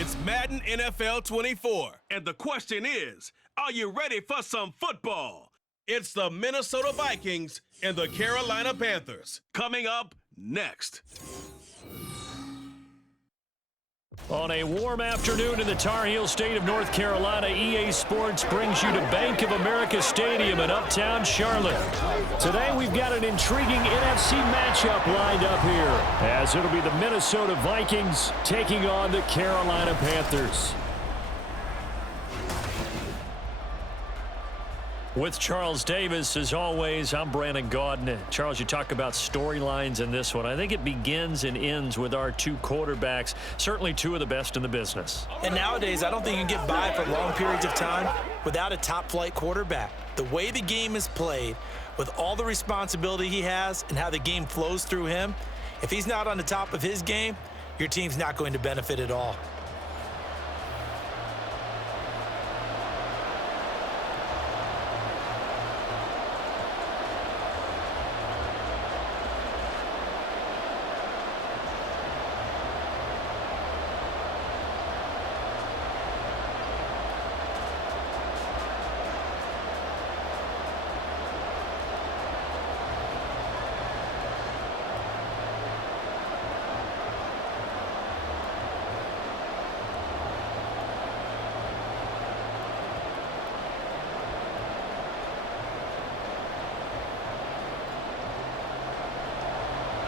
It's Madden NFL 24. And the question is, are you ready for some football? It's the Minnesota Vikings and the Carolina Panthers. Coming up next. On a warm afternoon in the Tar Heel state of North Carolina, EA Sports brings you to Bank of America Stadium in uptown Charlotte. Today we've got an intriguing NFC matchup lined up here, as it'll be the Minnesota Vikings taking on the Carolina Panthers. With Charles Davis, as always, I'm Brandon Gaudin. Charles, you talk about storylines in this one. I think it begins and ends with our two quarterbacks, certainly two of the best in the business. And nowadays, I don't think you can get by for long periods of time without a top-flight quarterback. The way the game is played, with all the responsibility he has and how the game flows through him, if he's not on the top of his game, your team's not going to benefit at all.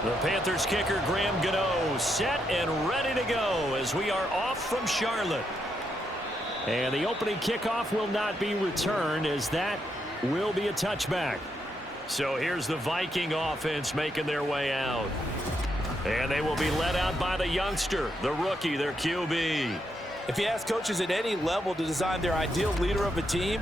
The Panthers kicker, Graham Gano, set and ready to go as we are off from Charlotte. And the opening kickoff will not be returned, as that will be a touchback. So here's the Viking offense making their way out. And they will be led out by the youngster, the rookie, their QB. If you ask coaches at any level to design their ideal leader of a team,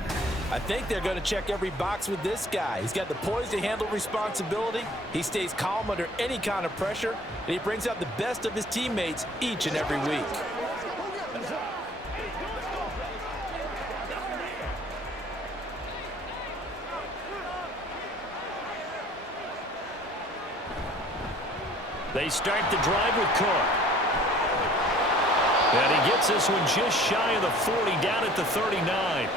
I think they're going to check every box with this guy. He's got the poise to handle responsibility. He stays calm under any kind of pressure, and he brings out the best of his teammates each and every week. They start the drive with Cook. And he gets this one just shy of the 40, down at the 39.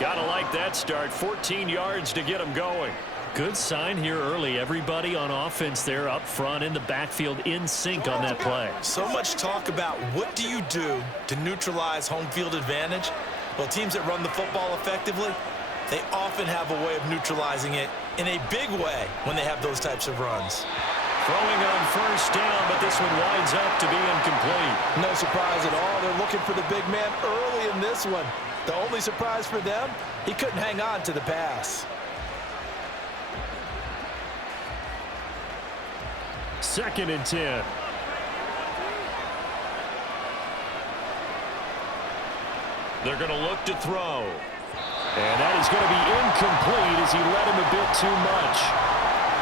Gotta like that start. 14 yards to get him going. Good sign here early. Everybody on offense there up front in the backfield in sync on that play. So much talk about what do you do to neutralize home field advantage? Well, teams that run the football effectively, they often have a way of neutralizing it in a big way when they have those types of runs. Throwing on first down, but this one winds up to be incomplete. No surprise at all. They're looking for the big man early in this one. The only surprise for them, he couldn't hang on to the pass. Second and 10. They're going to look to throw. And that is going to be incomplete as he led him a bit too much.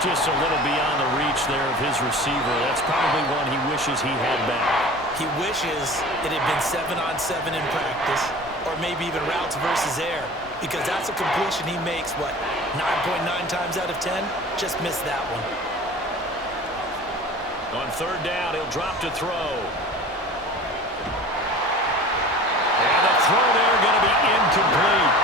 Just a little beyond the reach there of his receiver. That's probably one he wishes he had back. He wishes it had been 7-on-7 in practice, or maybe even routes versus air, because that's a completion he makes, 9.9 times out of 10? Just missed that one. On third down, he'll drop to throw. And the throw there going to be incomplete.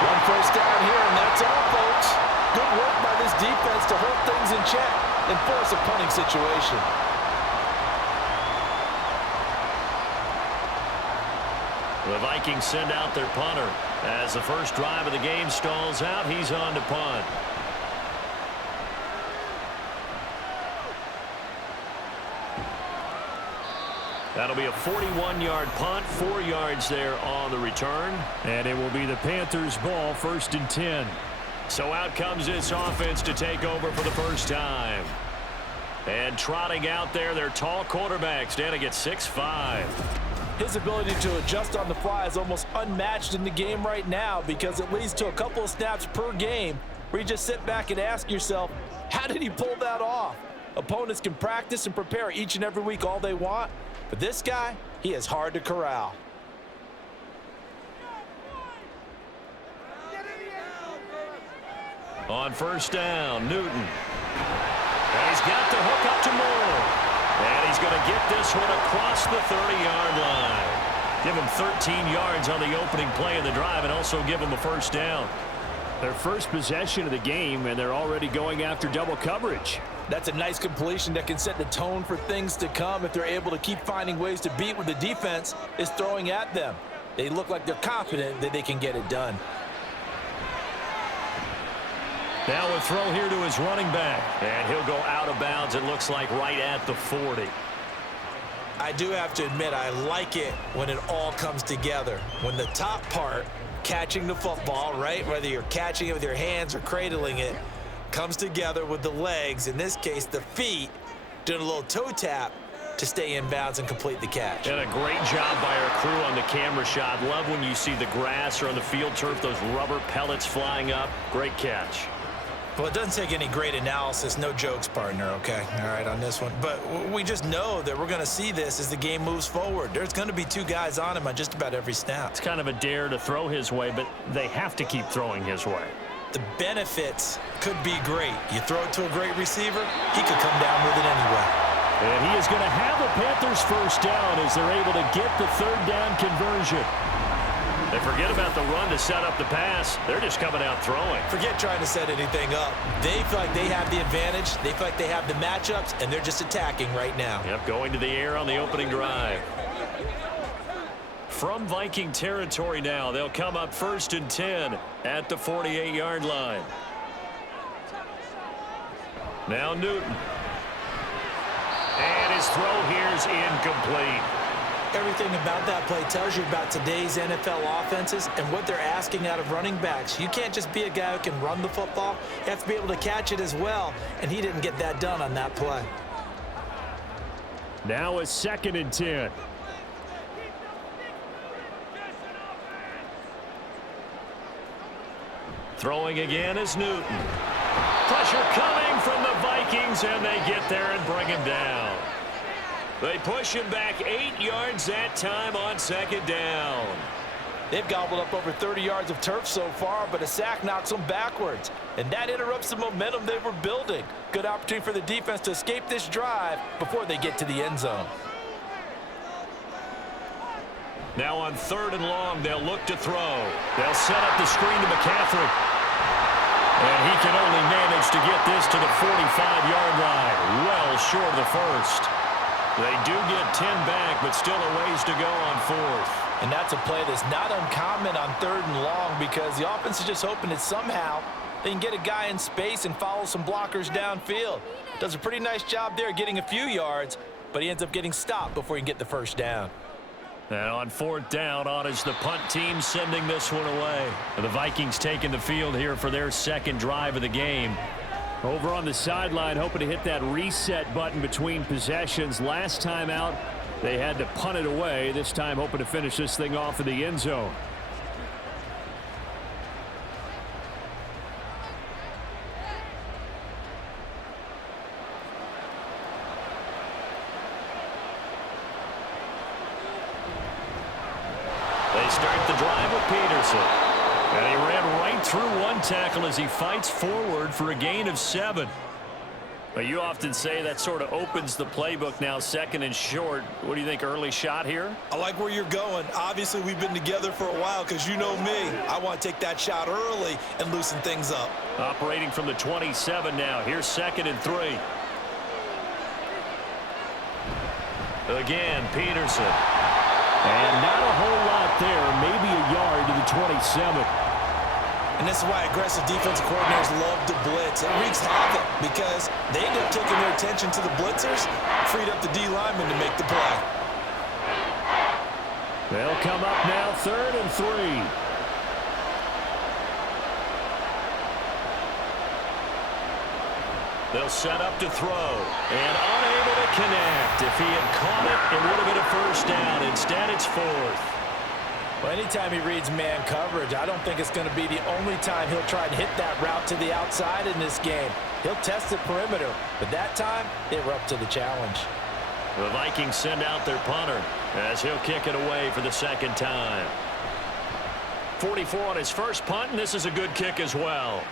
One first down here, and that's all, folks. Good work by this defense to hold things in check and force a punting situation. The Vikings send out their punter. As the first drive of the game stalls out, he's on to punt. That'll be a 41-yard punt, 4 yards there on the return. And it will be the Panthers' ball, first and 10. So out comes this offense to take over for the first time. And trotting out there, their tall quarterback, standing at 6'5". His ability to adjust on the fly is almost unmatched in the game right now, because it leads to a couple of snaps per game where you just sit back and ask yourself, how did he pull that off? Opponents can practice and prepare each and every week all they want, but this guy, he is hard to corral. On first down, Newton. And he's got the hook up to Moore. And he's going to get this one across the 30-yard line. Give him 13 yards on the opening play of the drive and also give him a first down. Their first possession of the game, and they're already going after double coverage. That's a nice completion that can set the tone for things to come if they're able to keep finding ways to beat what the defense is throwing at them. They look like they're confident that they can get it done. Now a throw here to his running back. And he'll go out of bounds, it looks like, right at the 40. I do have to admit, I like it when it all comes together. When the top part, catching the football, right, whether you're catching it with your hands or cradling it, comes together with the legs, in this case the feet, doing a little toe tap to stay in bounds and complete the catch. And a great job by our crew on the camera shot. Love when you see the grass or on the field turf, those rubber pellets flying up. Great catch. Well, it doesn't take any great analysis, no jokes, partner, okay? All right, on this one. But we just know that we're going to see this as the game moves forward. There's going to be two guys on him on just about every snap. It's kind of a dare to throw his way, but they have to keep throwing his way. The benefits could be great. You throw it to a great receiver, he could come down with it anyway. And he is going to have the Panthers first down as they're able to get the third down conversion. They forget about the run to set up the pass. They're just coming out throwing. Forget trying to set anything up. They feel like they have the advantage. They feel like they have the matchups, and they're just attacking right now. Yep, going to the air on the opening drive. From Viking territory now, they'll come up 1st and 10 at the 48-yard line. Now Newton. And his throw here is incomplete. Everything about that play tells you about today's NFL offenses and what they're asking out of running backs. You can't just be a guy who can run the football. You have to be able to catch it as well, and he didn't get that done on that play. Now a 2nd and 10. Throwing again is Newton. Pressure coming from the Vikings, and they get there and bring him down. They push him back 8 yards that time on 2nd down. They've gobbled up over 30 yards of turf so far, but a sack knocks them backwards. And that interrupts the momentum they were building. Good opportunity for the defense to escape this drive before they get to the end zone. Now on 3rd and long, they'll look to throw. They'll set up the screen to McCaffrey. And he can only manage to get this to the 45-yard line. Well short of the first. They do get 10 back, but still a ways to go on 4th. And that's a play that's not uncommon on 3rd and long because the offense is just hoping that somehow they can get a guy in space and follow some blockers downfield. Does a pretty nice job there getting a few yards, but he ends up getting stopped before he can get the first down. And on 4th down, on is the punt team sending this one away. And the Vikings taking the field here for their 2nd drive of the game. Over on the sideline, hoping to hit that reset button between possessions. Last time out, they had to punt it away. This time, hoping to finish this thing off in the end zone. They start the drive with Peterson. And he ran right through one tackle as he fights forward for a gain of 7. But you often say that sort of opens the playbook now, 2nd and short. What do you think, early shot here? I like where you're going. Obviously, we've been together for a while because you know me. I want to take that shot early and loosen things up. Operating from the 27 now. Here's 2nd and 3. Again, Peterson. And not a whole lot there. Maybe a yard to the 27. And this is why aggressive defensive coordinators love to blitz. It wreaks havoc because they end up taking their attention to the blitzers, freed up the D lineman to make the play. They'll come up now 3rd and 3. They'll set up to throw. And unable to connect. If he had caught it, it would have been a first down. Instead, it's 4th. Well, anytime he reads man coverage, I don't think it's going to be the only time he'll try to hit that route to the outside in this game. He'll test the perimeter, but that time, they were up to the challenge. The Vikings send out their punter as he'll kick it away for the 2nd time. 44 on his first punt, and this is a good kick as well.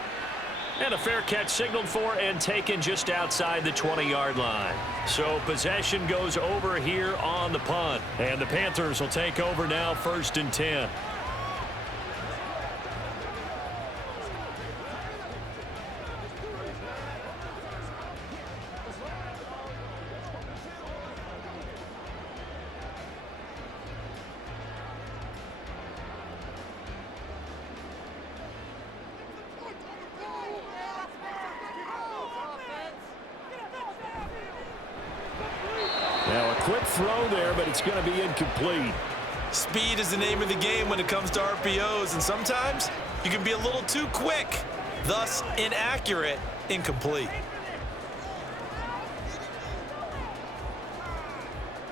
And a fair catch signaled for and taken just outside the 20-yard line. So possession goes over here on the punt. And the Panthers will take over now, 1st and 10. Now a quick throw there, but it's going to be incomplete. Speed is the name of the game when it comes to RPOs, and sometimes you can be a little too quick, thus inaccurate, incomplete.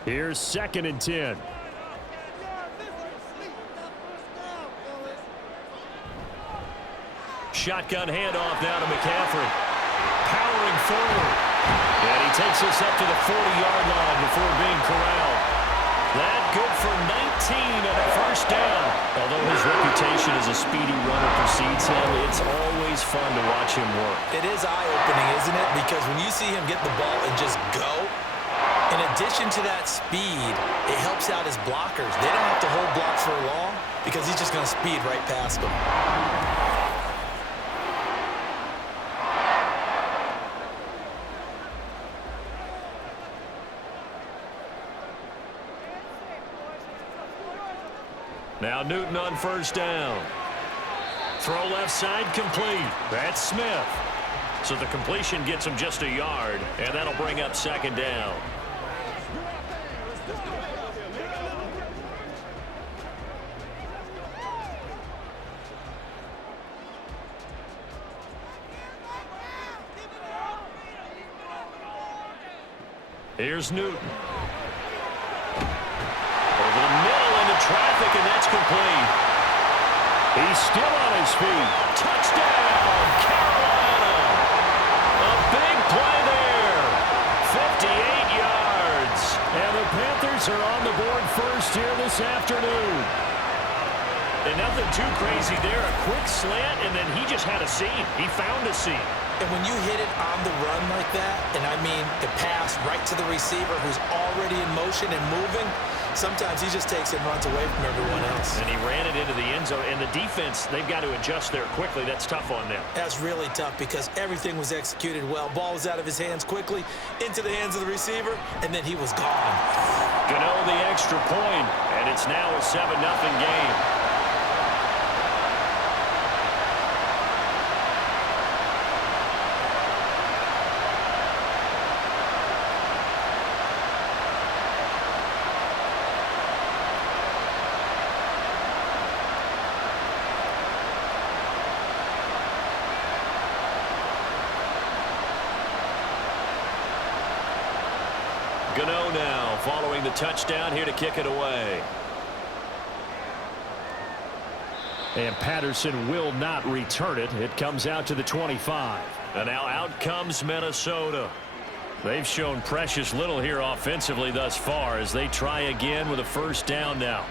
Here's 2nd and 10. Shotgun handoff now to McCaffrey. Powering forward. And he takes us up to the 40-yard line before being corralled. That good for 19 and a 1st down. Although his reputation as a speedy runner precedes him, it's always fun to watch him work. It is eye-opening, isn't it? Because when you see him get the ball and just go, in addition to that speed, it helps out his blockers. They don't have to hold blocks for long because he's just going to speed right past them. Now Newton on 1st down. Throw left side complete. That's Smith. So the completion gets him just a yard, and that'll bring up 2nd down. Here's Newton. Over the middle into traffic, and that's complete. He's still on his feet. Touchdown, Carolina. A big play there. 58 yards. And the Panthers are on the board first here this afternoon. And nothing too crazy there. A quick slant, and then he just had a seam. He found a seam. And when you hit it on the run like that, and I mean the pass right to the receiver who's already in motion and moving, sometimes he just takes it and runs away from everyone else. And he ran it into the end zone. And the defense, they've got to adjust there quickly. That's tough on them. That's really tough because everything was executed well. Ball was out of his hands quickly, into the hands of the receiver, and then he was gone. Gano the extra point, and it's now a 7-0 game. Gano now following the touchdown here to kick it away. And Patterson will not return it. It comes out to the 25. And now out comes Minnesota. They've shown precious little here offensively thus far as they try again with a 1st down now.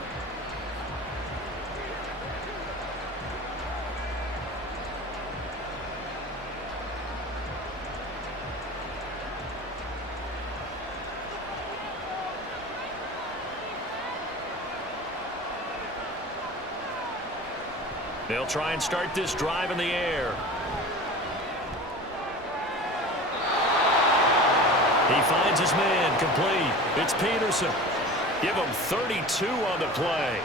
They'll try and start this drive in the air. He finds his man complete. It's Peterson. Give him 32 on the play.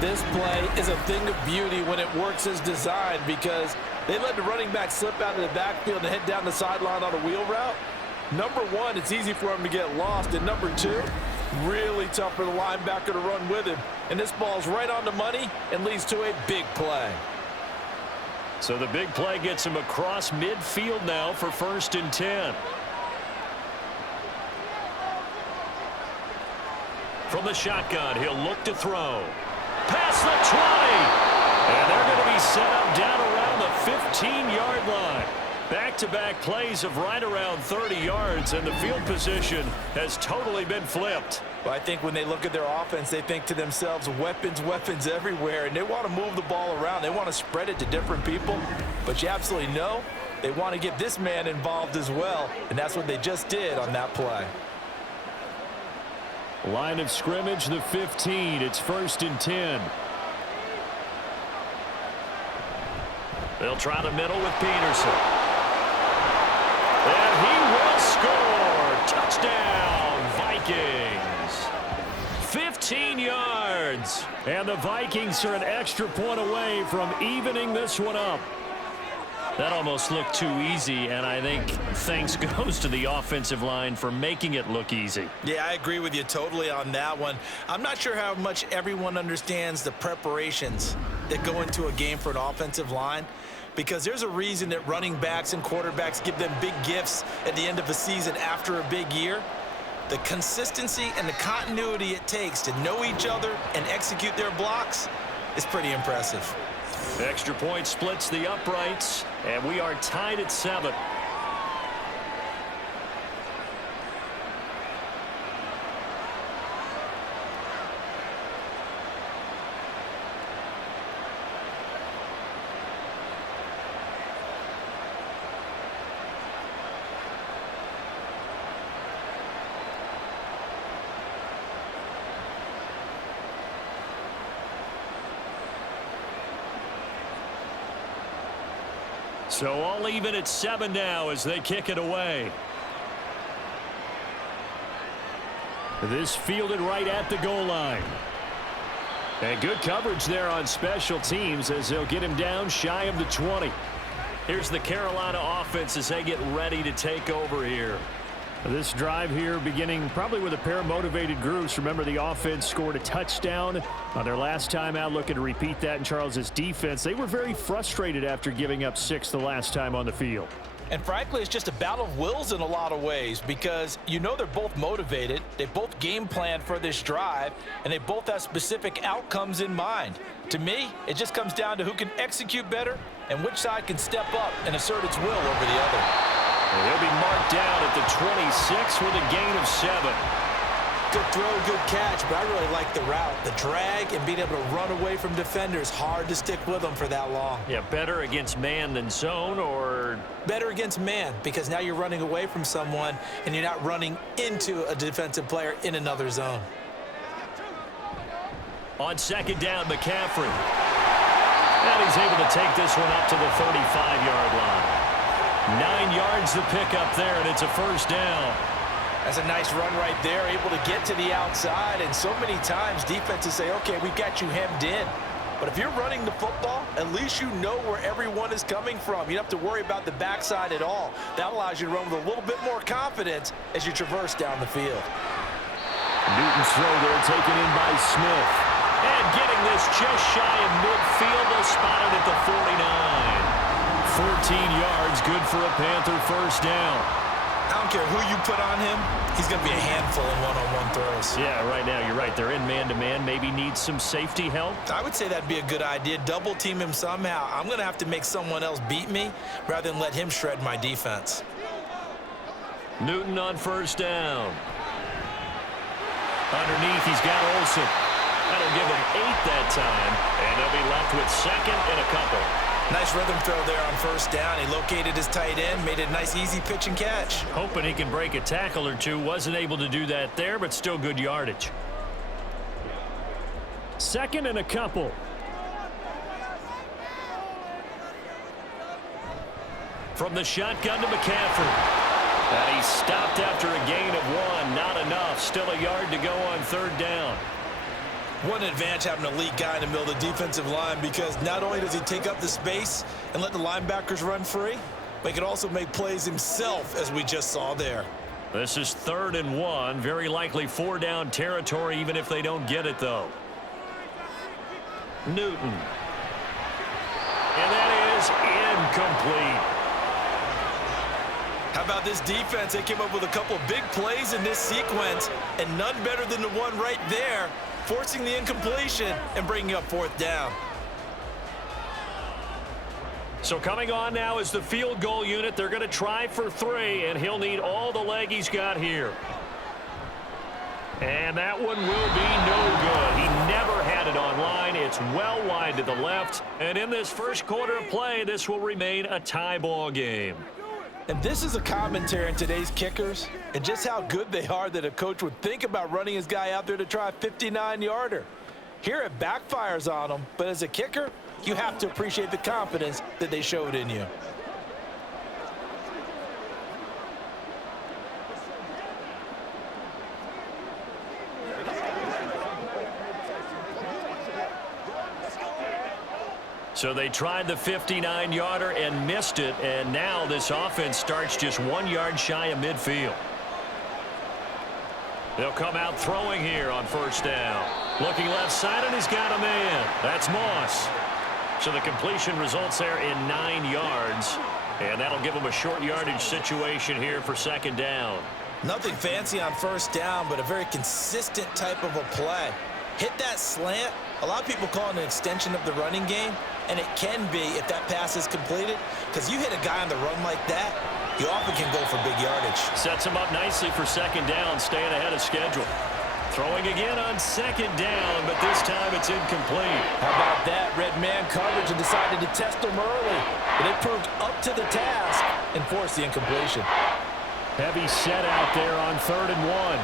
This play is a thing of beauty when it works as designed because they let the running back slip out of the backfield and head down the sideline on a wheel route. Number one, it's easy for him to get lost. And number two, really tough for the linebacker to run with him. And this ball's right on the money and leads to a big play. So the big play gets him across midfield now for 1st and 10. From the shotgun, he'll look to throw. Past the 20. And they're going to be set up down around the 15-yard line. Back-to-back plays of right around 30 yards, and the field position has totally been flipped. Well, I think when they look at their offense, they think to themselves, weapons, weapons everywhere, and they want to move the ball around. They want to spread it to different people, but you absolutely know they want to get this man involved as well, and that's what they just did on that play. Line of scrimmage, the 15. It's 1st and 10. They'll try the middle with Peterson. And he will score. Touchdown, Vikings. 15 yards. And the Vikings are an extra point away from evening this one up. That almost looked too easy, and I think thanks goes to the offensive line for making it look easy. Yeah, I agree with you totally on that one. I'm not sure how much everyone understands the preparations that go into a game for an offensive line, because there's a reason that running backs and quarterbacks give them big gifts at the end of a season after a big year. The consistency and the continuity it takes to know each other and execute their blocks is pretty impressive. Extra point splits the uprights, and we are tied at 7. So all even at 7 now as they kick it away. This fielded right at the goal line. And good coverage there on special teams as they'll get him down shy of the 20. Here's the Carolina offense as they get ready to take over here. This drive here beginning probably with a pair of motivated groups. Remember, the offense scored a touchdown on their last time out. Looking to repeat that in Charles's defense. They were very frustrated after giving up 6 the last time on the field. And frankly, it's just a battle of wills in a lot of ways, because you know they're both motivated. They both game plan for this drive, and they both have specific outcomes in mind. To me, it just comes down to who can execute better and which side can step up and assert its will over the other. He'll be marked down at the 26 with a gain of 7. Good throw, good catch, but I really like the route. The drag and being able to run away from defenders, hard to stick with them for that long. Yeah, better against man than zone, or? Better against man, because now you're running away from someone and you're not running into a defensive player in another zone. On 2nd down, McCaffrey. And he's able to take this one up to the 35-yard line. 9 yards the pickup there, and it's a 1st down. That's a nice run right there, able to get to the outside. And so many times defenses say, okay, we've got you hemmed in. But if you're running the football, at least you know where everyone is coming from. You don't have to worry about the backside at all. That allows you to run with a little bit more confidence as you traverse down the field. Newton's throw there taken in by Smith. And getting this just shy of midfield, they'll spot it at the 49. 14 yards, good for a Panther 1st down. I don't care who you put on him, he's going to be a handful in one-on-one throws. Yeah, right now, you're right. They're in man-to-man. Maybe needs some safety help. I would say that'd be a good idea. Double team him somehow. I'm going to have to make someone else beat me rather than let him shred my defense. Newton on 1st down. Underneath, he's got Olsen. That'll give him 8 that time, and they'll be left with 2nd and a couple. Nice rhythm throw there on 1st down. He located his tight end, made it a nice, easy pitch and catch. Hoping he can break a tackle or two. Wasn't able to do that there, but still good yardage. 2nd and a couple. From the shotgun to McCaffrey. And he stopped after a gain of 1. Not enough. Still a yard to go on 3rd down. One advantage having an elite guy in the middle of the defensive line, because not only does he take up the space and let the linebackers run free, but he can also make plays himself, as we just saw there. This is 3rd and 1. Very likely 4-down territory, even if they don't get it, though. Newton. And that is incomplete. How about this defense? They came up with a couple big plays in this sequence, and none better than the one right there, forcing the incompletion and bringing up 4th down. So coming on now is the field goal unit. They're going to try for 3, and he'll need all the leg he's got here. And that one will be no good. He never had it on line. It's well wide to the left. And in this first quarter of play, this will remain a tie ball game. And this is a commentary on today's kickers and just how good they are that a coach would think about running his guy out there to try a 59-yarder. Here it backfires on him, but as a kicker, you have to appreciate the confidence that they showed in you. So they tried the 59-yarder and missed it, and now this offense starts just 1 yard shy of midfield. They'll come out throwing here on first down. Looking left side, and he's got a man. That's Moss. So the completion results there in 9 yards, and that'll give them a short yardage situation here for second down. Nothing fancy on first down, but a very consistent type of a play. Hit that slant. A lot of people call it an extension of the running game, and it can be if that pass is completed, because you hit a guy on the run like that, you often can go for big yardage. Sets him up nicely for second down, staying ahead of schedule. Throwing again on second down, but this time it's incomplete. How about that? Red man coverage and decided to test him early. But they proved up to the task and forced the incompletion. Heavy set out there on 3rd and 1.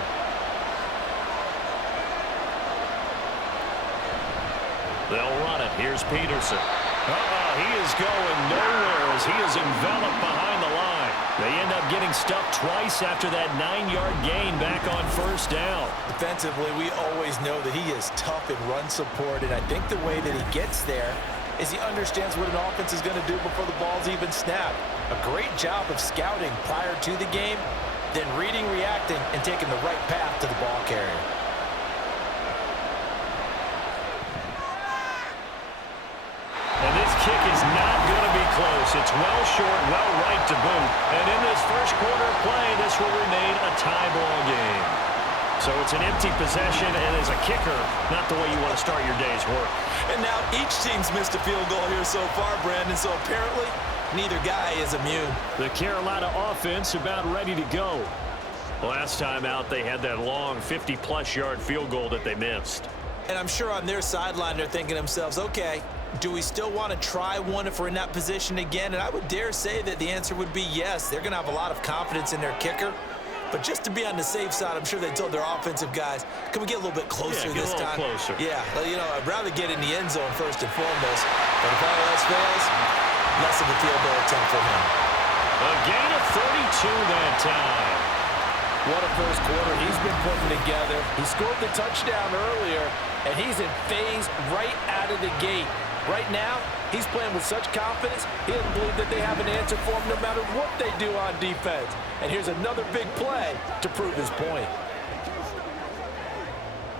They'll run it. Here's Peterson. He is going nowhere as he is enveloped behind the line. They end up getting stuffed twice after that 9-yard gain back on first down. Defensively, we always know that he is tough in run support, and I think the way that he gets there is he understands what an offense is going to do before the ball's even snapped. A great job of scouting prior to the game, then reading, reacting, and taking the right path to the ball carrier. And this kick is not going to be close. It's well short, well right to boot. And in this first quarter of play, this will remain a tie ball game. So it's an empty possession, and as a kicker, not the way you want to start your day's work. And now each team's missed a field goal here so far, Brandon, so apparently neither guy is immune. The Carolina offense about ready to go. Last time out, they had that long 50-plus yard field goal that they missed. And I'm sure on their sideline they're thinking to themselves, okay, do we still want to try one if we're in that position again? And I would dare say that the answer would be yes. They're going to have a lot of confidence in their kicker. But just to be on the safe side, I'm sure they told their offensive guys, can we get a little bit closer this time? Closer. Yeah, you know, I'd rather get in the end zone first and foremost. But if all else fails, less of a field goal attempt for him. A gain of 32 that time. What a first quarter he's been putting together. He scored the touchdown earlier, and he's in phase right out of the gate. Right now, he's playing with such confidence, he doesn't believe that they have an answer for him no matter what they do on defense. And here's another big play to prove his point.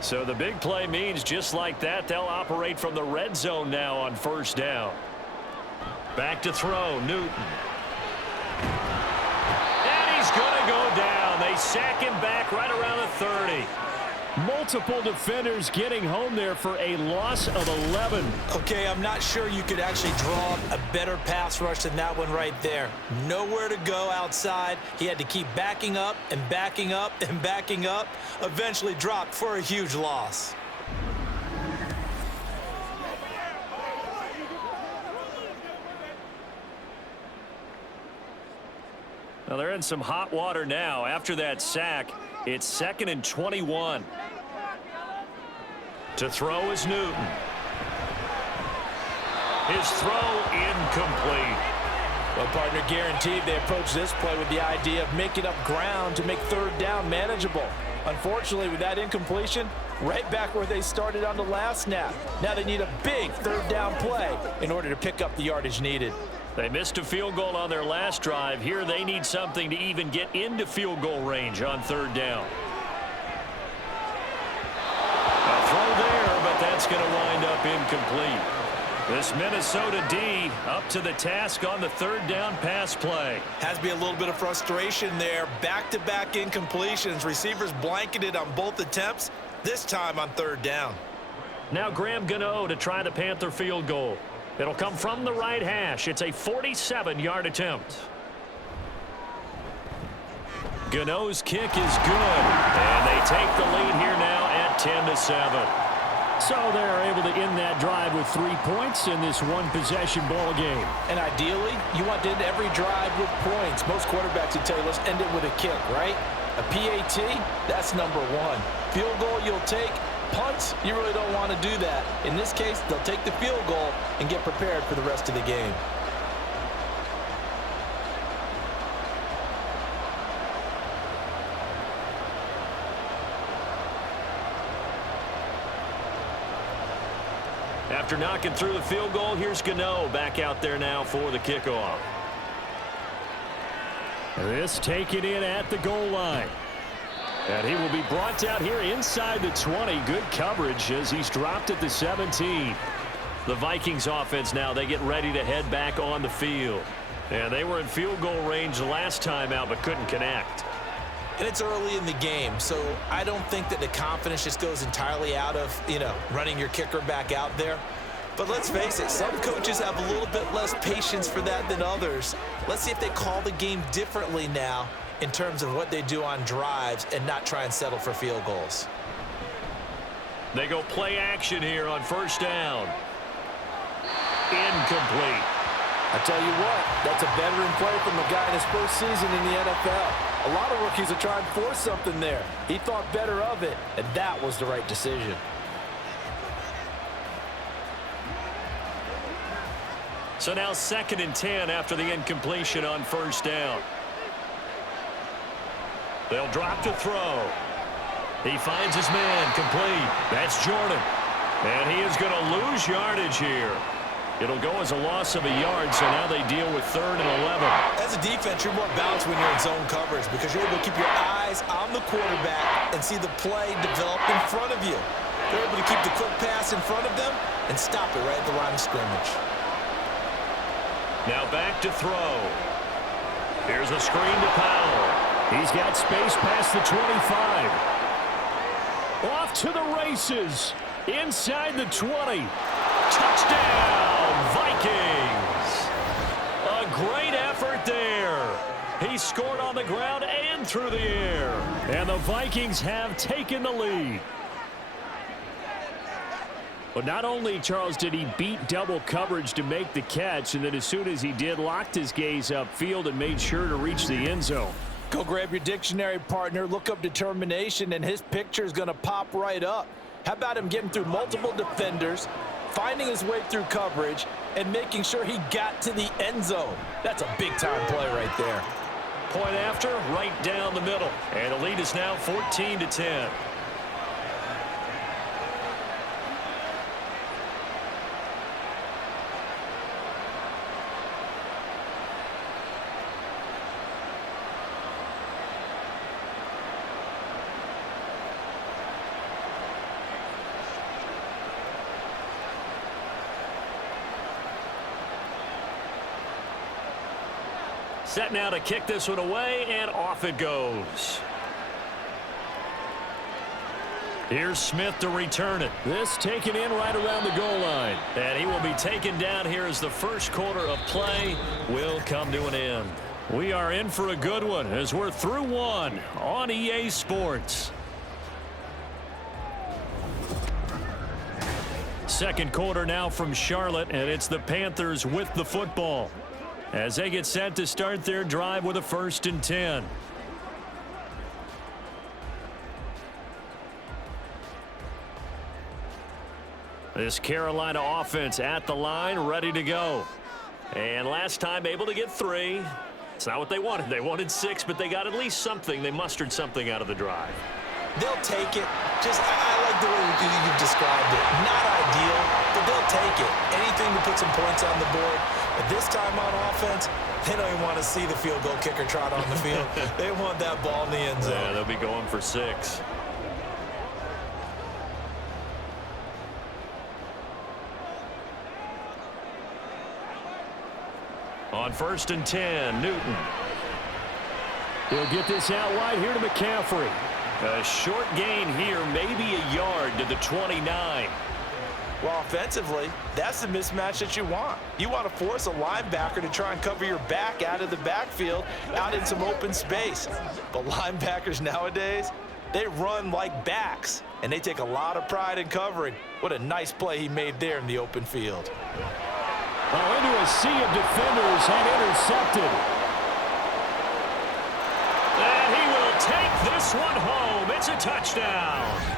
So the big play means just like that, they'll operate from the red zone now on first down. Back to throw, Newton. And he's going to go down. They sack him back right around the 30. Multiple defenders getting home there for a loss of 11. Okay, I'm not sure you could actually draw a better pass rush than that one right there. Nowhere to go outside. He had to keep backing up and backing up and backing up. Eventually dropped for a huge loss. Well, they're in some hot water now. After that sack, it's 2nd and 21. To throw is Newton. His throw incomplete. Well, partner, guaranteed they approach this play with the idea of making up ground to make third down manageable. Unfortunately, with that incompletion, right back where they started on the last snap. Now they need a big third down play in order to pick up the yardage needed. They missed a field goal on their last drive. Here they need something to even get into field goal range on third down. A throw there, but that's going to wind up incomplete. This Minnesota D up to the task on the third down pass play. Has to be a little bit of frustration there. Back-to-back incompletions. Receivers blanketed on both attempts, this time on third down. Now Graham Gano to try the Panther field goal. It'll come from the right hash. It's a 47-yard attempt. Gano's kick is good, and they take the lead here now at 10-7. So they're able to end that drive with 3 points in this one-possession ball game. And ideally, you want to end every drive with points. Most quarterbacks would tell you, let's end it with a kick, right? A PAT, that's number one. Field goal, you'll take. Punts, you really don't want to do that. In this case, they'll take the field goal and get prepared for the rest of the game. After knocking through the field goal, here's Gano back out there now for the kickoff. This taken in at the goal line. And he will be brought out here inside the 20. Good coverage as he's dropped at the 17. The Vikings offense now, they get ready to head back on the field. And they were in field goal range the last time out but couldn't connect. And it's early in the game, so I don't think that the confidence just goes entirely out of, running your kicker back out there. But let's face it, some coaches have a little bit less patience for that than others. Let's see if they call the game differently now in terms of what they do on drives and not try and settle for field goals. They go play action here on first down. Incomplete. I tell you what, that's a veteran play from a guy in his first season in the NFL. A lot of rookies are trying to force something there. He thought better of it, and that was the right decision. So now 2nd and 10 after the incompletion on first down. They'll drop to throw. He finds his man complete. That's Jordan. And he is going to lose yardage here. It'll go as a loss of a yard, so now they deal with 3rd and 11. As a defense, you're more balanced when you're in zone coverage because you're able to keep your eyes on the quarterback and see the play develop in front of you. You're able to keep the quick pass in front of them and stop it right at the line of scrimmage. Now back to throw. Here's a screen to Powell. He's got space past the 25. Off to the races. Inside the 20. Touchdown, Vikings. A great effort there. He scored on the ground and through the air. And the Vikings have taken the lead. But not only, Charles, did he beat double coverage to make the catch, and then as soon as he did, locked his gaze upfield and made sure to reach the end zone. Go grab your dictionary, partner. Look up determination, and his picture is going to pop right up. How about him getting through multiple defenders, finding his way through coverage, and making sure he got to the end zone? That's a big-time play right there. Point after, right down the middle. And the lead is now 14-10. Set now to kick this one away, and off it goes. Here's Smith to return it. This taken in right around the goal line. And he will be taken down here as the first quarter of play will come to an end. We are in for a good one as we're through one on EA Sports. Second quarter now from Charlotte, and it's the Panthers with the football as they get set to start their drive with a 1st and 10. This Carolina offense at the line, ready to go. And last time able to get 3. It's not what they wanted. They wanted 6, but they got at least something. They mustered something out of the drive. They'll take it. I like the way you've described it. Not ideal, but they'll take it. Anything to put some points on the board. But this time on offense, they don't even want to see the field goal kicker trot on the field. They want that ball in the end zone. Yeah, they'll be going for 6. On 1st and 10, Newton. He'll get this out wide here to McCaffrey. A short gain here, maybe a yard to the 29. Well, offensively, that's the mismatch that you want. You want to force a linebacker to try and cover your back out of the backfield, out in some open space. But linebackers nowadays, they run like backs, and they take a lot of pride in covering. What a nice play he made there in the open field. Oh, into a sea of defenders and intercepted. And he will take this one home. It's a touchdown.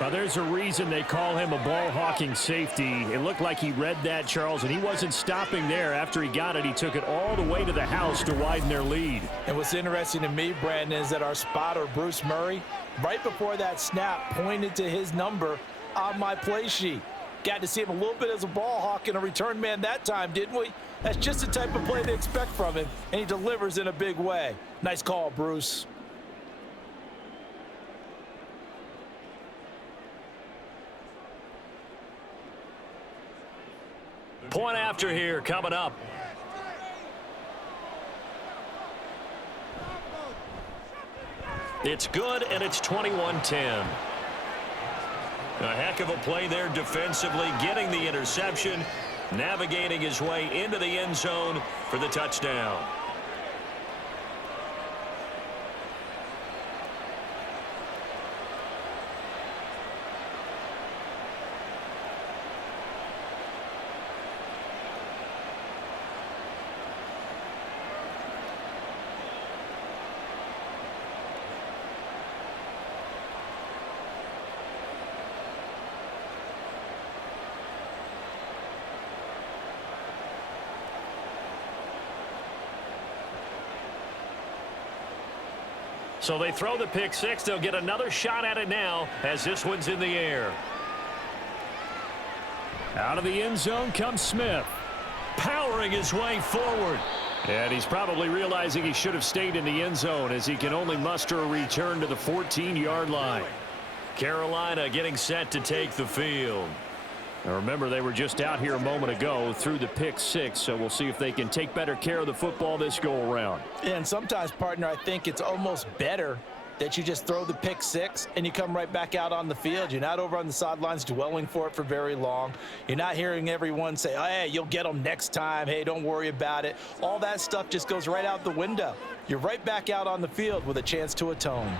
Well, there's a reason they call him a ball-hawking safety. It looked like he read that, Charles, and he wasn't stopping there. After he got it, he took it all the way to the house to widen their lead. And what's interesting to me, Brandon, is that our spotter, Bruce Murray, right before that snap, pointed to his number on my play sheet. Got to see him a little bit as a ball hawk and a return man that time, didn't we? That's just the type of play they expect from him, and he delivers in a big way. Nice call, Bruce. Point after here coming up. It's good, and it's 21-10. A heck of a play there defensively, getting the interception, navigating his way into the end zone for the touchdown. So they throw the pick six. They'll get another shot at it now as this one's in the air. Out of the end zone comes Smith. Powering his way forward. And he's probably realizing he should have stayed in the end zone as he can only muster a return to the 14-yard line. Carolina getting set to take the field. Now remember, they were just out here a moment ago through the pick six, so we'll see if they can take better care of the football this go-around. And sometimes, partner, I think it's almost better that you just throw the pick six and you come right back out on the field. You're not over on the sidelines dwelling for it for very long. You're not hearing everyone say, oh, hey, you'll get them next time. Hey, don't worry about it. All that stuff just goes right out the window. You're right back out on the field with a chance to atone.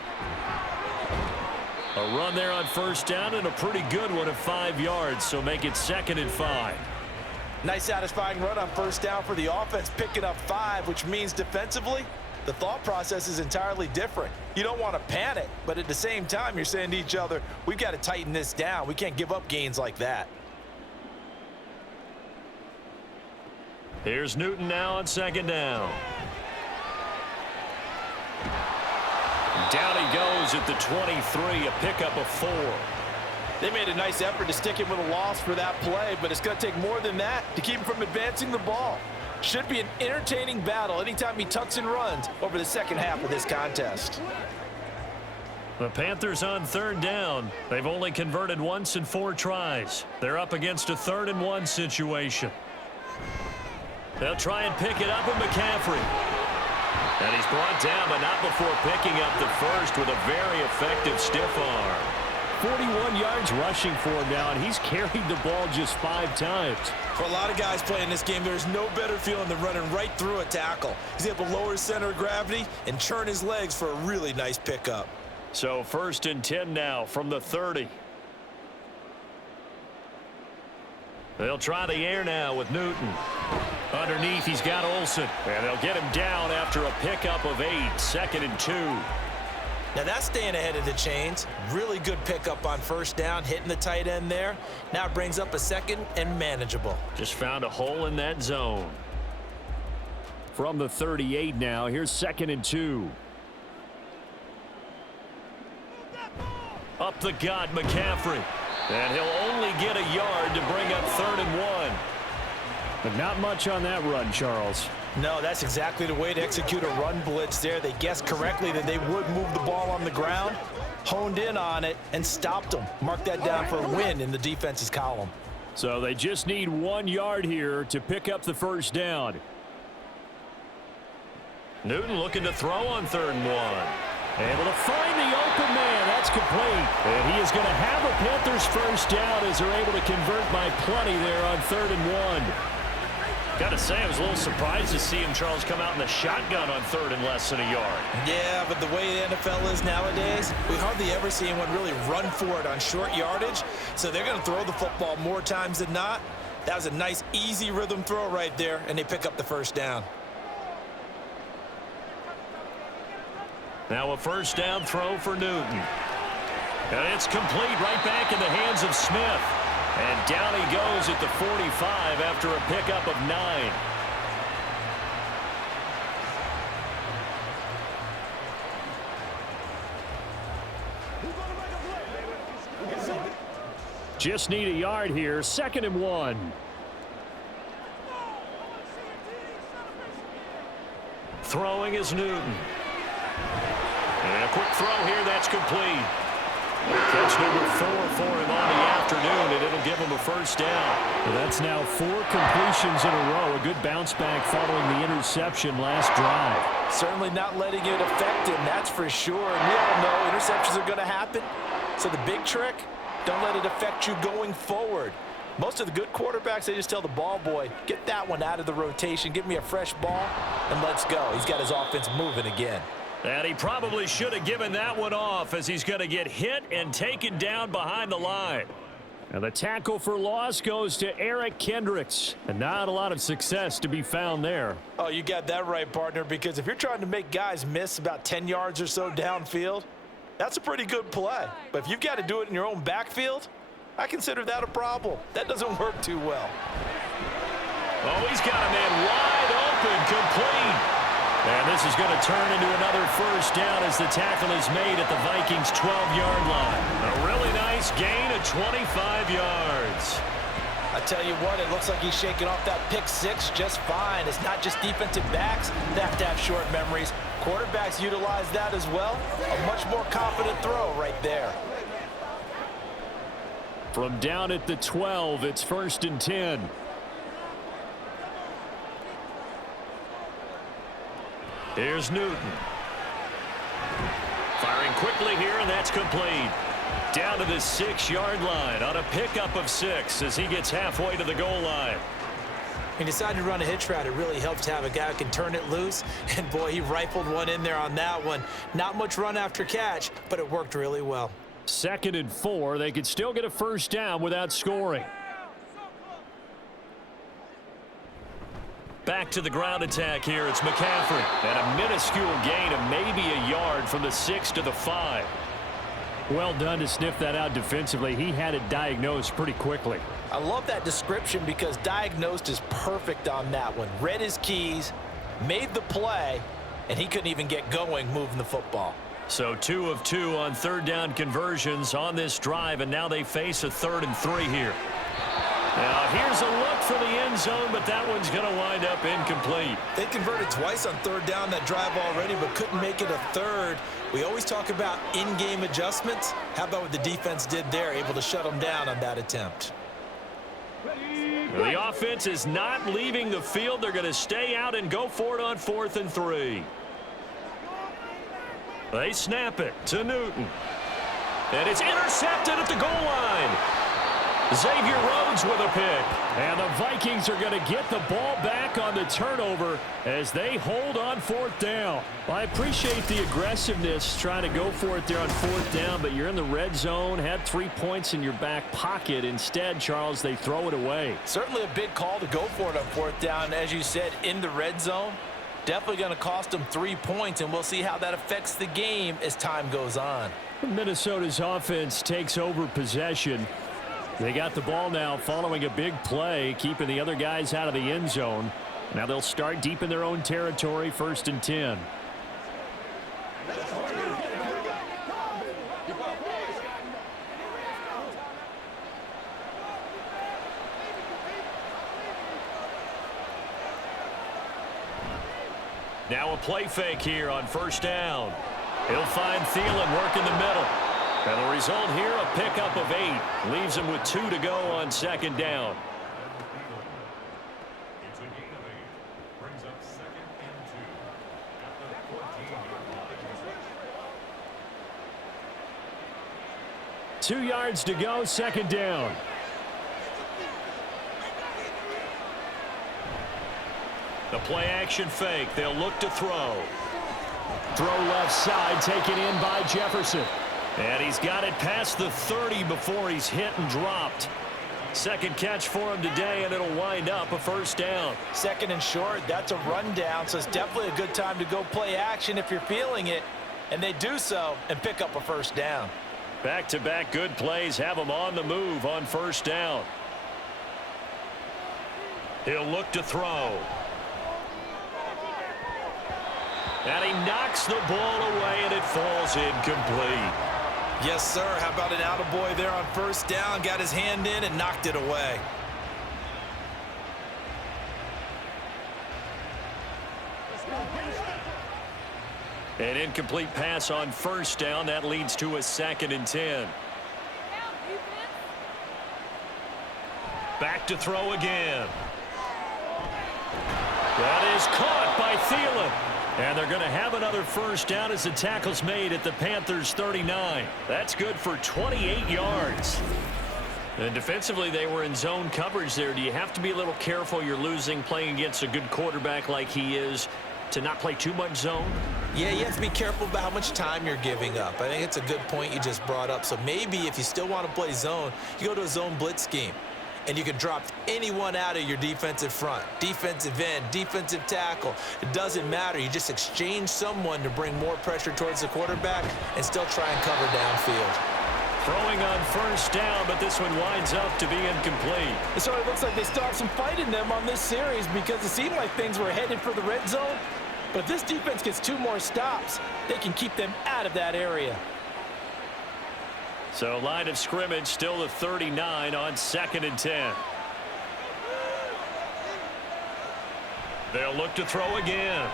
A run there on first down and a pretty good one of 5 yards, so make it 2nd and 5. Nice satisfying run on first down for the offense, picking up 5, which means defensively, the thought process is entirely different. You don't want to panic, but at the same time, you're saying to each other, we've got to tighten this down. We can't give up gains like that. Here's Newton now on 2nd down. Down he goes at the 23, a pickup of 4. They made a nice effort to stick him with a loss for that play, but it's going to take more than that to keep him from advancing the ball. Should be an entertaining battle anytime he tucks and runs over the second half of this contest. The Panthers on 3rd down. They've only converted once in 4 tries. They're up against a 3rd and 1 situation. They'll try and pick it up with McCaffrey. And he's brought down, but not before picking up the first with a very effective stiff arm. 41 yards rushing for him now, and he's carried the ball just 5 times. For a lot of guys playing this game, there's no better feeling than running right through a tackle. He's able to lower his center of gravity and turn his legs for a really nice pickup. So 1st and 10 now from the 30. They'll try the air now with Newton. Underneath, he's got Olsen. And they'll get him down after a pickup of 8, 2nd and 2. Now that's staying ahead of the chains. Really good pickup on first down, hitting the tight end there. Now it brings up a 2nd and manageable. Just found a hole in that zone. From the 38 now, here's 2nd and 2. Up the gut, McCaffrey. And he'll only get a yard to bring up 3rd and 1. But not much on that run, Charles. No, that's exactly the way to execute a run blitz there. They guessed correctly that they would move the ball on the ground, honed in on it, and stopped them. Mark that down for a win in the defense's column. So they just need 1 yard here to pick up the first down. Newton looking to throw on 3rd and 1. Able to find the open man. That's complete. And he is going to have a Panthers first down as they're able to convert by plenty there on 3rd and 1. Got to say, I was a little surprised to see him, Charles, come out in the shotgun on 3rd and less than a yard. Yeah, but the way the NFL is nowadays, we hardly ever see anyone really run for it on short yardage. So they're going to throw the football more times than not. That was a nice, easy rhythm throw right there, and they pick up the first down. Now a first down throw for Newton. And it's complete right back in the hands of Smith. And down he goes at the 45 after a pickup of 9. Just need a yard here. 2nd and 1. Throwing is Newton. And a quick throw here, that's complete. Catch number 4 for him on the afternoon, and it'll give him a first down. Well, that's now 4 completions in a row. A good bounce back following the interception last drive. Certainly not letting it affect him, that's for sure. And we all know interceptions are going to happen. So the big trick, don't let it affect you going forward. Most of the good quarterbacks, they just tell the ball boy, get that one out of the rotation, give me a fresh ball, and let's go. He's got his offense moving again. And he probably should have given that one off as he's going to get hit and taken down behind the line. And the tackle for loss goes to Eric Kendricks. And not a lot of success to be found there. Oh, you got that right, partner, because if you're trying to make guys miss about 10 yards or so downfield, that's a pretty good play. But if you've got to do it in your own backfield, I consider that a problem. That doesn't work too well. Oh, he's got a man wide open, complete. And this is going to turn into another first down as the tackle is made at the Vikings' 12-yard line. A really nice gain of 25 yards. I tell you what, it looks like he's shaking off that pick 6 just fine. It's not just defensive backs that have to have short memories. Quarterbacks utilize that as well. A much more confident throw right there. From down at the 12, it's 1st and 10. Here's Newton. Firing quickly here, and that's complete. Down to the 6-yard line on a pickup of 6 as he gets halfway to the goal line. He decided to run a hitch route. It really helps to have a guy who can turn it loose. And, boy, he rifled one in there on that one. Not much run after catch, but it worked really well. 2nd and 4. They could still get a first down without scoring. Back to the ground attack here. It's McCaffrey. And a minuscule gain of maybe a yard from the 6 to the 5. Well done to sniff that out defensively. He had it diagnosed pretty quickly. I love that description because diagnosed is perfect on that one. Read his keys, made the play, and he couldn't even get going moving the football. So 2 of 2 on 3rd down conversions on this drive, and now they face a 3rd and 3 here. Now here's a look for the end zone, but that one's going to wind up incomplete. They converted twice on 3rd down that drive already, but couldn't make it a 3rd. We always talk about in-game adjustments. How about what the defense did there, able to shut them down on that attempt? The offense is not leaving the field. They're going to stay out and go for it on 4th and 3. They snap it to Newton. And it's intercepted at the goal line. Xavier Rhodes with a pick. And the Vikings are going to get the ball back on the turnover as they hold on 4th down. Well, I appreciate the aggressiveness trying to go for it there on 4th down, but you're in the red zone, had 3 points in your back pocket. Instead, Charles, they throw it away. Certainly a big call to go for it on 4th down. As you said, in the red zone, definitely going to cost them 3 points, and we'll see how that affects the game as time goes on. Minnesota's offense takes over possession. They got the ball now following a big play, keeping the other guys out of the end zone. Now they'll start deep in their own territory, 1st and 10. Now a play fake here on 1st down. He'll find Thielen work in the middle. And the result here, a pickup of 8. Leaves him with 2 to go on 2nd down. 2 yards to go, second down. The play action fake. They'll look to throw. Throw left side, taken in by Jefferson. And he's got it past the 30 before he's hit and dropped. Second catch for him today, and it'll wind up a first down. Second and short, that's a rundown, so it's definitely a good time to go play action if you're feeling it. And they do so and pick up a first down. Back-to-back good plays have him on the move on first down. He'll look to throw. And he knocks the ball away, and it falls incomplete. Yes, sir. How about an attaboy there on first down? Got his hand in and knocked it away. An incomplete pass on first down. That leads to a 2nd and 10. Back to throw again. That is caught by Thielen. And they're going to have another first down as the tackle's made at the Panthers' 39. That's good for 28 yards. And defensively, they were in zone coverage there. Do you have to be a little careful? You're losing playing against a good quarterback like he is to not play too much zone? Yeah, you have to be careful about how much time you're giving up. I think it's a good point you just brought up. So maybe if you still want to play zone, you go to a zone blitz scheme. And you can drop anyone out of your defensive front, defensive end, defensive tackle. It doesn't matter. You just exchange someone to bring more pressure towards the quarterback and still try and cover downfield. Throwing on first down, but this one winds up to be incomplete. So it looks like they still have some fight in them on this series because it seemed like things were headed for the red zone. But if this defense gets 2 more stops, they can keep them out of that area. So line of scrimmage still the 39 on 2nd and 10. They'll look to throw again.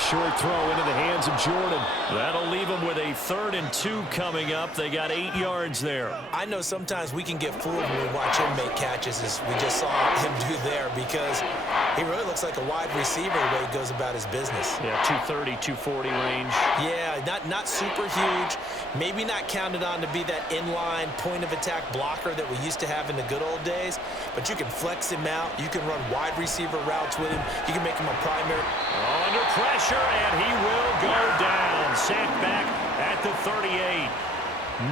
Short throw into the hands of Jordan. That'll leave them with a 3rd and 2 coming up. They got 8 yards there. I know sometimes we can get fooled when we watch him make catches, as we just saw him do there, because he really looks like a wide receiver the way he goes about his business. Yeah, 230, 240 range. Yeah, not super huge. Maybe not counted on to be that inline point-of-attack blocker that we used to have in the good old days, but you can flex him out. You can run wide receiver routes with him. You can make him a primary. Under pressure, and he will go down. Sacked back at the 38.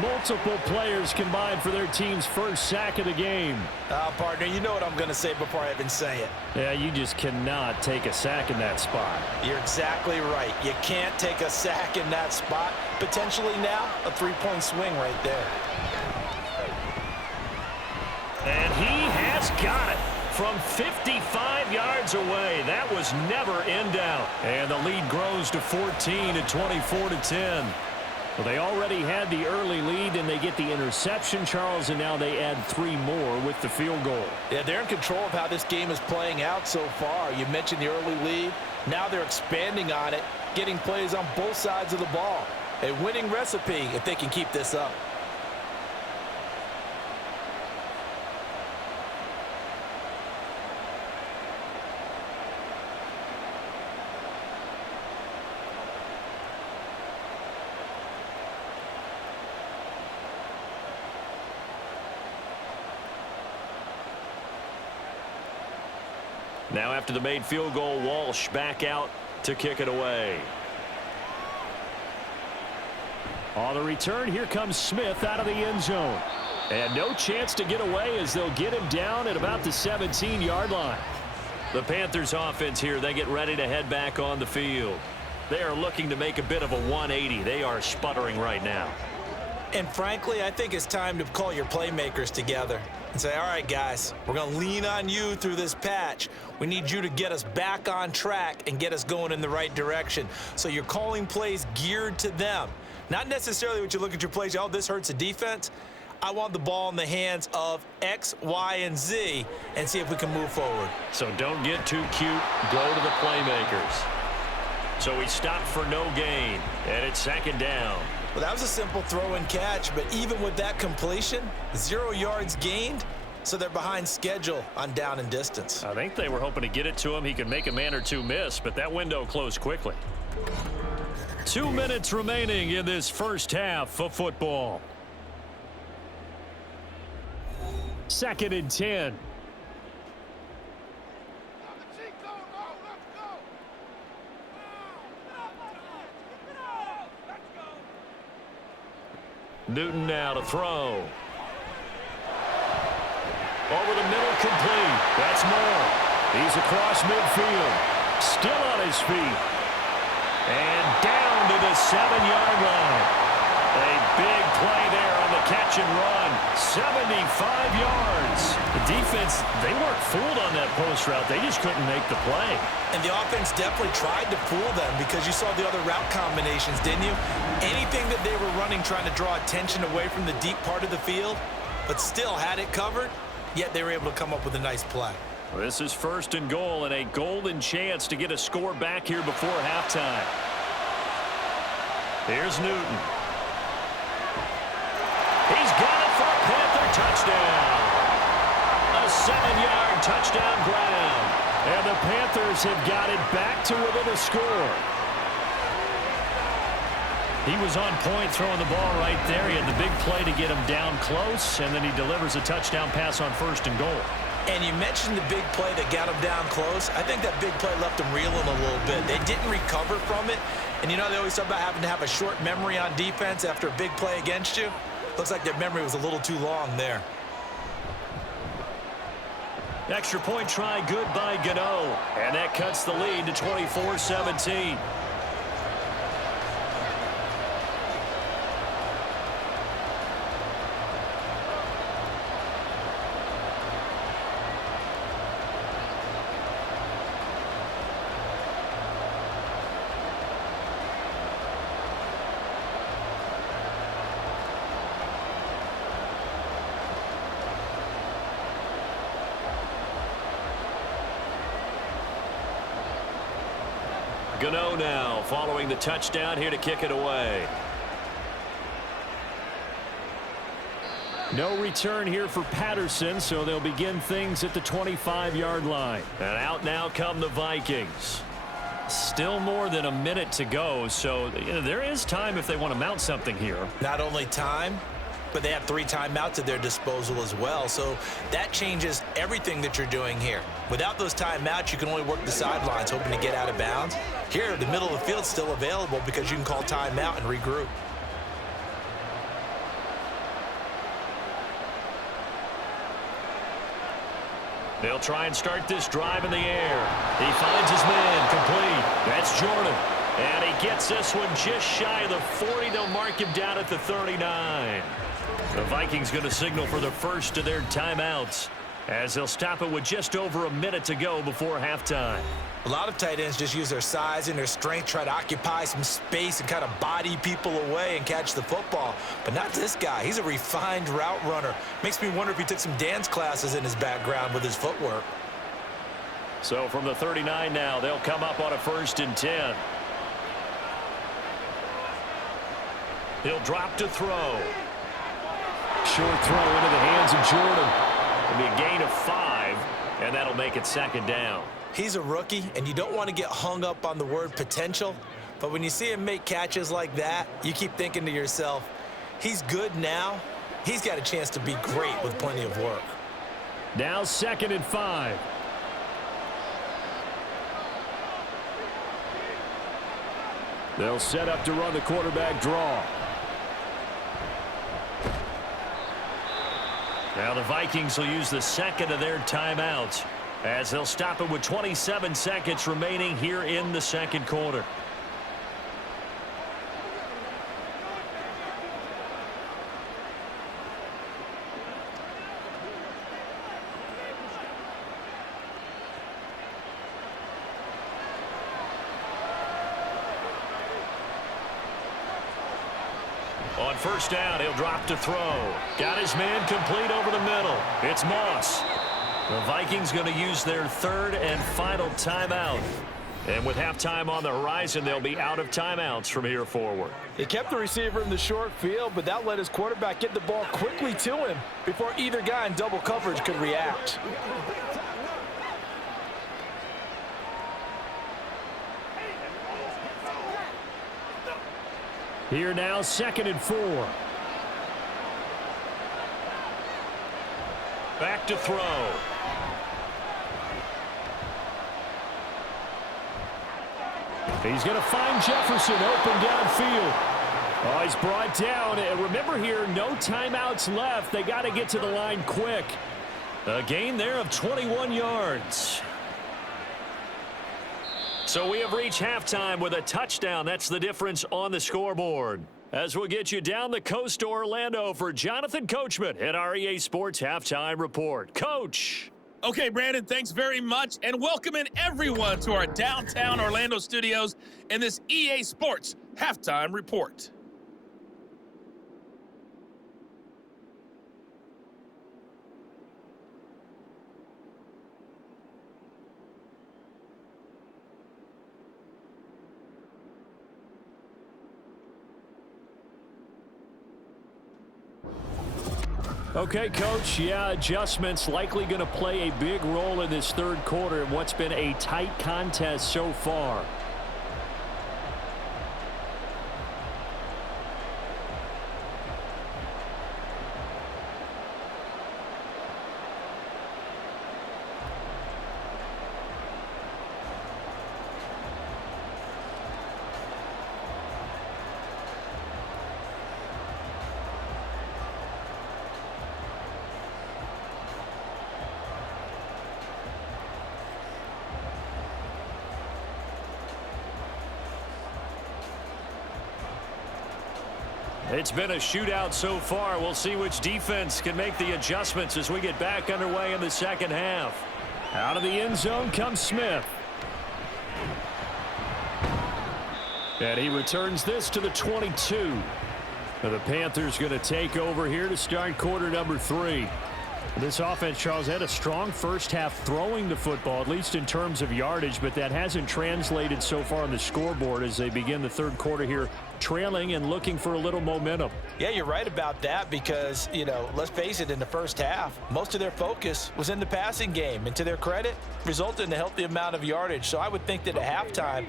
Multiple players combined for their team's first sack of the game. Partner, you know what I'm going to say before I even say it. Yeah, you just cannot take a sack in that spot. You're exactly right. You can't take a sack in that spot. Potentially now, a 3-point swing right there. And he has got it from 55 yards away. That was never in doubt. And the lead grows to 14 at 24-10. Well, they already had the early lead, and they get the interception, Charles, and now they add 3 more with the field goal. Yeah, they're in control of how this game is playing out so far. You mentioned the early lead. Now they're expanding on it, getting plays on both sides of the ball. A winning recipe if they can keep this up. Now after the made field goal, Walsh back out to kick it away. On the return, here comes Smith out of the end zone. And no chance to get away as they'll get him down at about the 17-yard line. The Panthers offense here, they get ready to head back on the field. They are looking to make a bit of a 180. They are sputtering right now. And frankly, I think it's time to call your playmakers together and say, all right, guys, we're going to lean on you through this patch. We need you to get us back on track and get us going in the right direction. So you're calling plays geared to them. Not necessarily what you look at your plays, oh, this hurts the defense. I want the ball in the hands of X, Y, and Z and see if we can move forward. So don't get too cute. Go to the playmakers. So he stopped for no gain, and it's 2nd down. Well, that was a simple throw and catch, but even with that completion, 0 yards gained, so they're behind schedule on down and distance. I think they were hoping to get it to him. He could make a man or two miss, but that window closed quickly. 2 minutes remaining in this first half of football. 2nd and 10. Newton now to throw. Over the middle, complete. That's Moore. He's across midfield. Still on his feet. And down to the 7-yard line. A big play there on the catch and run. 75 yards. The defense, they weren't fooled on that post route. They just couldn't make the play. And the offense definitely tried to fool them because you saw the other route combinations, didn't you? Anything that they were running trying to draw attention away from the deep part of the field, but still had it covered, yet they were able to come up with a nice play. This is 1st and goal and a golden chance to get a score back here before halftime. Here's Newton. He's got it for a Panther touchdown. A 7-yard touchdown ground. And the Panthers have got it back to within a score. He was on point throwing the ball right there. He had the big play to get him down close, and then he delivers a touchdown pass on 1st and goal. And you mentioned the big play that got him down close. I think that big play left him reeling a little bit. They didn't recover from it. And you know they always talk about having to have a short memory on defense after a big play against you. Looks like their memory was a little too long there. Extra point try good by Gano. And that cuts the lead to 24-17. Gano now following the touchdown here to kick it away. No return here for Patterson, so they'll begin things at the 25-yard line. And out now come the Vikings. Still more than a minute to go, so there is time if they want to mount something here. Not only time, but they have 3 timeouts at their disposal as well. So that changes everything that you're doing here. Without those timeouts, you can only work the sidelines, hoping to get out of bounds. Here, the middle of the field's still available because you can call timeout and regroup. They'll try and start this drive in the air. He finds his man complete. That's Jordan. And he gets this one just shy of the 40. They'll mark him down at the 39. The Vikings going to signal for the first of their timeouts as they'll stop it with just over a minute to go before halftime. A lot of tight ends just use their size and their strength, try to occupy some space and kind of body people away and catch the football. But not this guy. He's a refined route runner. Makes me wonder if he took some dance classes in his background with his footwork. So from the 39 now, they'll come up on a 1st and 10. He'll drop to throw. Short throw into the hands of Jordan. It'll be a gain of 5, and that'll make it 2nd down. He's a rookie, and you don't want to get hung up on the word potential. But when you see him make catches like that, you keep thinking to yourself, he's good now. He's got a chance to be great with plenty of work. Now 2nd and 5. They'll set up to run the quarterback draw. Now the Vikings will use the 2nd of their timeouts as they'll stop it with 27 seconds remaining here in the 2nd quarter. On 1st down, he'll drop to throw. Got his man complete over the middle. It's Moss. The Vikings going to use their 3rd and final timeout. And with halftime on the horizon, they'll be out of timeouts from here forward. He kept the receiver in the short field, but that let his quarterback get the ball quickly to him before either guy in double coverage could react. Here now, 2nd and 4. Back to throw. He's going to find Jefferson open downfield. Oh, he's brought down. And remember here, no timeouts left. They got to get to the line quick. A gain there of 21 yards. So we have reached halftime with a touchdown. That's the difference on the scoreboard. As we'll get you down the coast to Orlando for Jonathan Coachman at our EA Sports Halftime Report. Coach. Okay, Brandon, thanks very much, and welcome in everyone to our downtown Orlando studios in this EA Sports Halftime Report. Okay, Coach, yeah, adjustments likely going to play a big role in this third quarter in what's been a tight contest so far. It's been a shootout so far. We'll see which defense can make the adjustments as we get back underway in the second half. Out of the end zone comes Smith. And he returns this to the 22. Now the Panthers going to take over here to start quarter number 3. This offense, Charles, had a strong first half throwing the football, at least in terms of yardage, but that hasn't translated so far on the scoreboard as they begin the third quarter here, trailing and looking for a little momentum. Yeah, you're right about that because, you know, let's face it, in the first half, most of their focus was in the passing game. And to their credit, resulted in a healthy amount of yardage. So I would think that at halftime,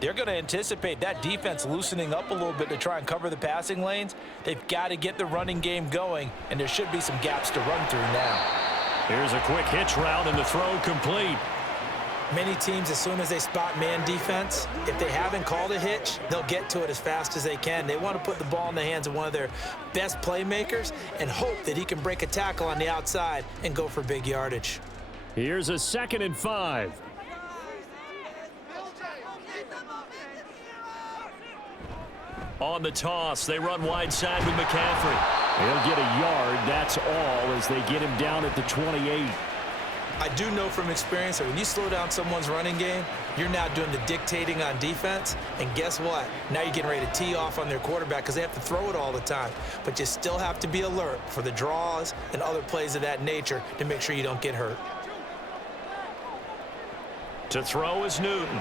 they're going to anticipate that defense loosening up a little bit to try and cover the passing lanes. They've got to get the running game going, and there should be some gaps to run through now. Here's a quick hitch route, and the throw complete. Many teams, as soon as they spot man defense, if they haven't called a hitch, they'll get to it as fast as they can. They want to put the ball in the hands of one of their best playmakers and hope that he can break a tackle on the outside and go for big yardage. Here's a 2nd and 5. On the toss, they run wide side with McCaffrey. He'll get a yard, that's all, as they get him down at the 28. I do know from experience that when you slow down someone's running game, you're now doing the dictating on defense, and guess what? Now you're getting ready to tee off on their quarterback because they have to throw it all the time. But you still have to be alert for the draws and other plays of that nature to make sure you don't get hurt. To throw is Newton.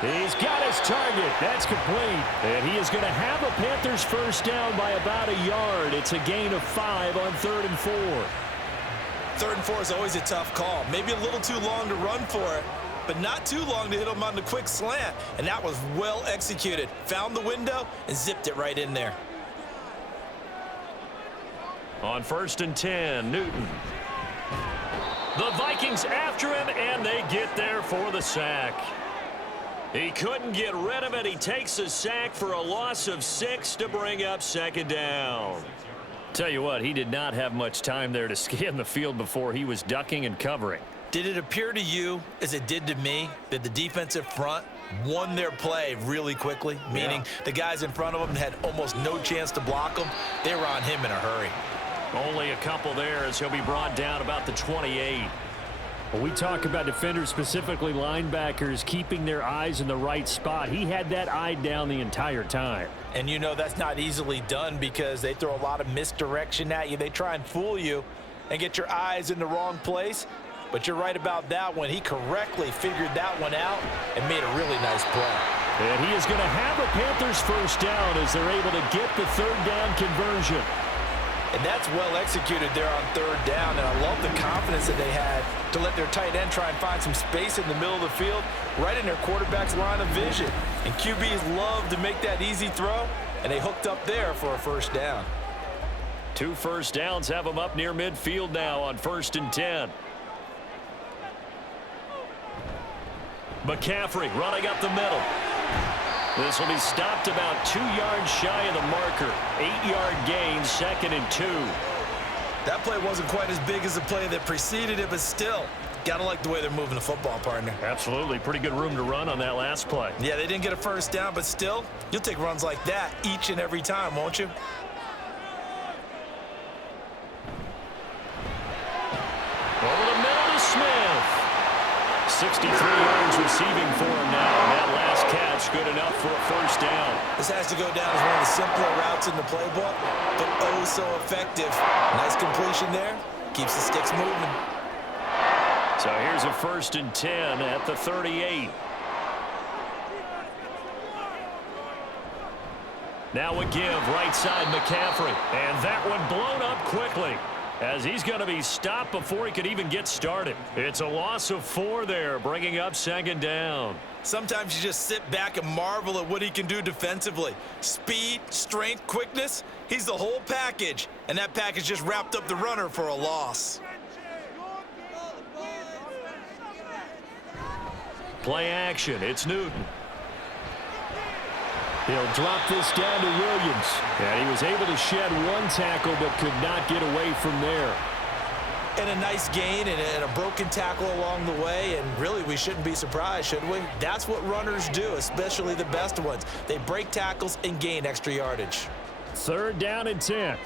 He's got his target. That's complete. And he is going to have a Panthers first down by about a yard. It's a gain of 5 on 3rd and 4. 3rd and 4 is always a tough call. Maybe a little too long to run for it, but not too long to hit him on the quick slant. And that was well executed. Found the window and zipped it right in there. On 1st and 10, Newton. The Vikings after him, and they get there for the sack. He couldn't get rid of it. He takes a sack for a loss of 6 to bring up 2nd down. Tell you what, he did not have much time there to scan the field before he was ducking and covering. Did it appear to you, as it did to me, that the defensive front won their play really quickly? Meaning the guys in front of them had almost no chance to block them. They were on him in a hurry. Only a couple there as he'll be brought down about the 28. When we talk about defenders, specifically linebackers, keeping their eyes in the right spot, he had that eye down the entire time. And you know that's not easily done because they throw a lot of misdirection at you. They try and fool you and get your eyes in the wrong place. But you're right about that one. He correctly figured that one out and made a really nice play. And he is going to have a Panthers first down as they're able to get the 3rd down conversion. And that's well executed there on 3rd down. And I love the confidence that they had to let their tight end try and find some space in the middle of the field, right in their quarterback's line of vision. And QBs love to make that easy throw, and they hooked up there for a first down. 2 first downs have them up near midfield now on 1st and 10. McCaffrey running up the middle. This will be stopped about 2 yards shy of the marker. 8-yard gain, 2nd and 2. That play wasn't quite as big as the play that preceded it, but still, gotta like the way they're moving the football, partner. Absolutely. Pretty good room to run on that last play. Yeah, they didn't get a first down, but still, you'll take runs like that each and every time, won't you? Over the middle to Smith. 63 yards receiving for him now. And that last catch good enough for a first down. This has to go down as one of the simpler routes in the playbook, but oh so effective. Nice completion there. Keeps the sticks moving. So here's a 1st and 10 at the 38. Now a give, right side McCaffrey. And that one blown up quickly, as he's going to be stopped before he could even get started. It's a loss of 4 there, bringing up 2nd down. Sometimes you just sit back and marvel at what he can do defensively. Speed, strength, quickness, he's the whole package. And that package just wrapped up the runner for a loss. Play action, it's Newton. He'll drop this down to Williams. And he was able to shed 1 tackle, but could not get away from there. And a nice gain and a broken tackle along the way, and really we shouldn't be surprised, should we? That's what runners do, especially the best ones. They break tackles and gain extra yardage. 3rd down and 10.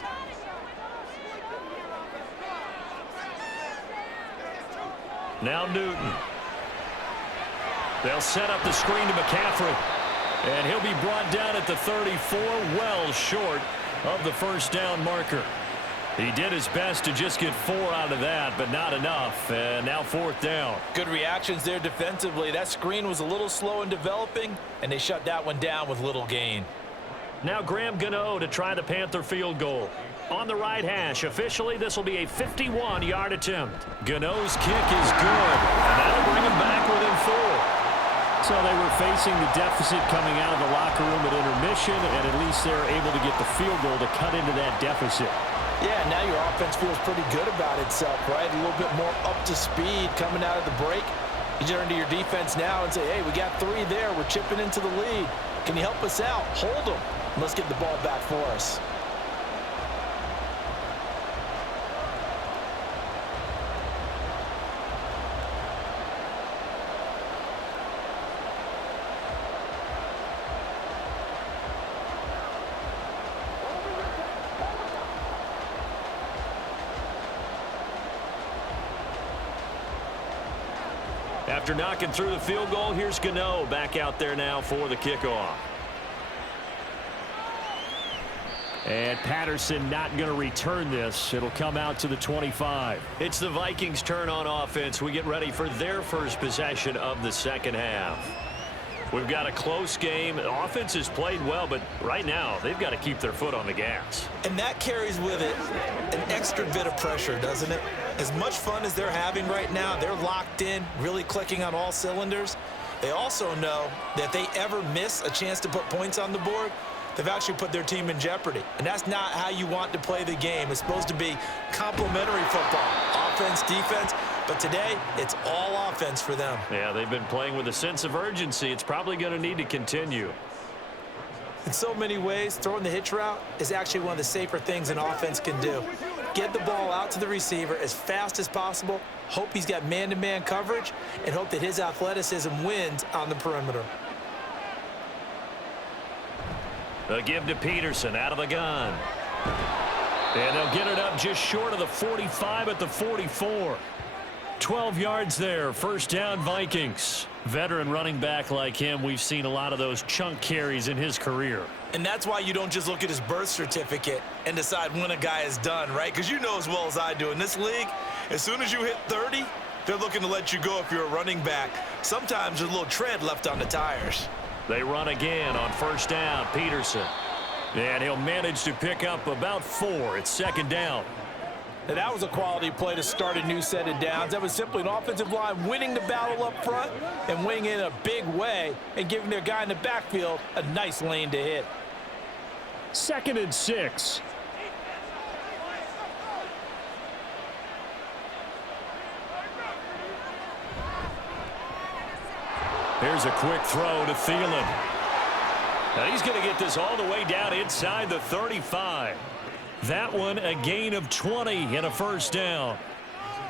Now Newton. They'll set up the screen to McCaffrey. And he'll be brought down at the 34, well short of the first down marker. He did his best to just get 4 out of that, but not enough. And now 4th down. Good reactions there defensively. That screen was a little slow in developing, and they shut that one down with little gain. Now Graham Gano to try the Panther field goal. On the right hash, officially this will be a 51-yard attempt. Gano's kick is good, and that'll bring him back within 4. So they were facing the deficit coming out of the locker room at intermission, and at least they're able to get the field goal to cut into that deficit. Yeah, now your offense feels pretty good about itself, right? A little bit more up to speed coming out of the break. You turn to your defense now and say, hey, we got 3 there. We're chipping into the lead. Can you help us out? Hold them. Let's get the ball back for us. After knocking through the field goal, here's Gano back out there now for the kickoff. And Patterson not going to return this. It'll come out to the 25. It's the Vikings' turn on offense. We get ready for their first possession of the second half. We've got a close game. The offense has played well, but right now they've got to keep their foot on the gas. And that carries with it an extra bit of pressure, doesn't it? As much fun as they're having right now, they're locked in, really clicking on all cylinders. They also know that if they ever miss a chance to put points on the board, they've actually put their team in jeopardy. And that's not how you want to play the game. It's supposed to be complementary football, offense, defense. But today, it's all offense for them. Yeah, they've been playing with a sense of urgency. It's probably going to need to continue. In so many ways, throwing the hitch route is actually one of the safer things an offense can do. Get the ball out to the receiver as fast as possible, hope he's got man-to-man coverage, and hope that his athleticism wins on the perimeter. They'll give to Peterson out of the gun. And they'll get it up just short of the 45 at the 44. 12 yards there, first down Vikings. Veteran running back like him, we've seen a lot of those chunk carries in his career. And that's why you don't just look at his birth certificate and decide when a guy is done, right? Because you know as well as I do, in this league, as soon as you hit 30, they're looking to let you go if you're a running back. Sometimes there's a little tread left on the tires. They run again on first down, Peterson. And he'll manage to pick up about 4. It's second down. And that was a quality play to start a new set of downs. That was simply an offensive line winning the battle up front and winning in a big way and giving their guy in the backfield a nice lane to hit. 2nd and 6. Here's a quick throw to Thielen. Now he's going to get this all the way down inside the 35. That one a gain of 20 and a first down.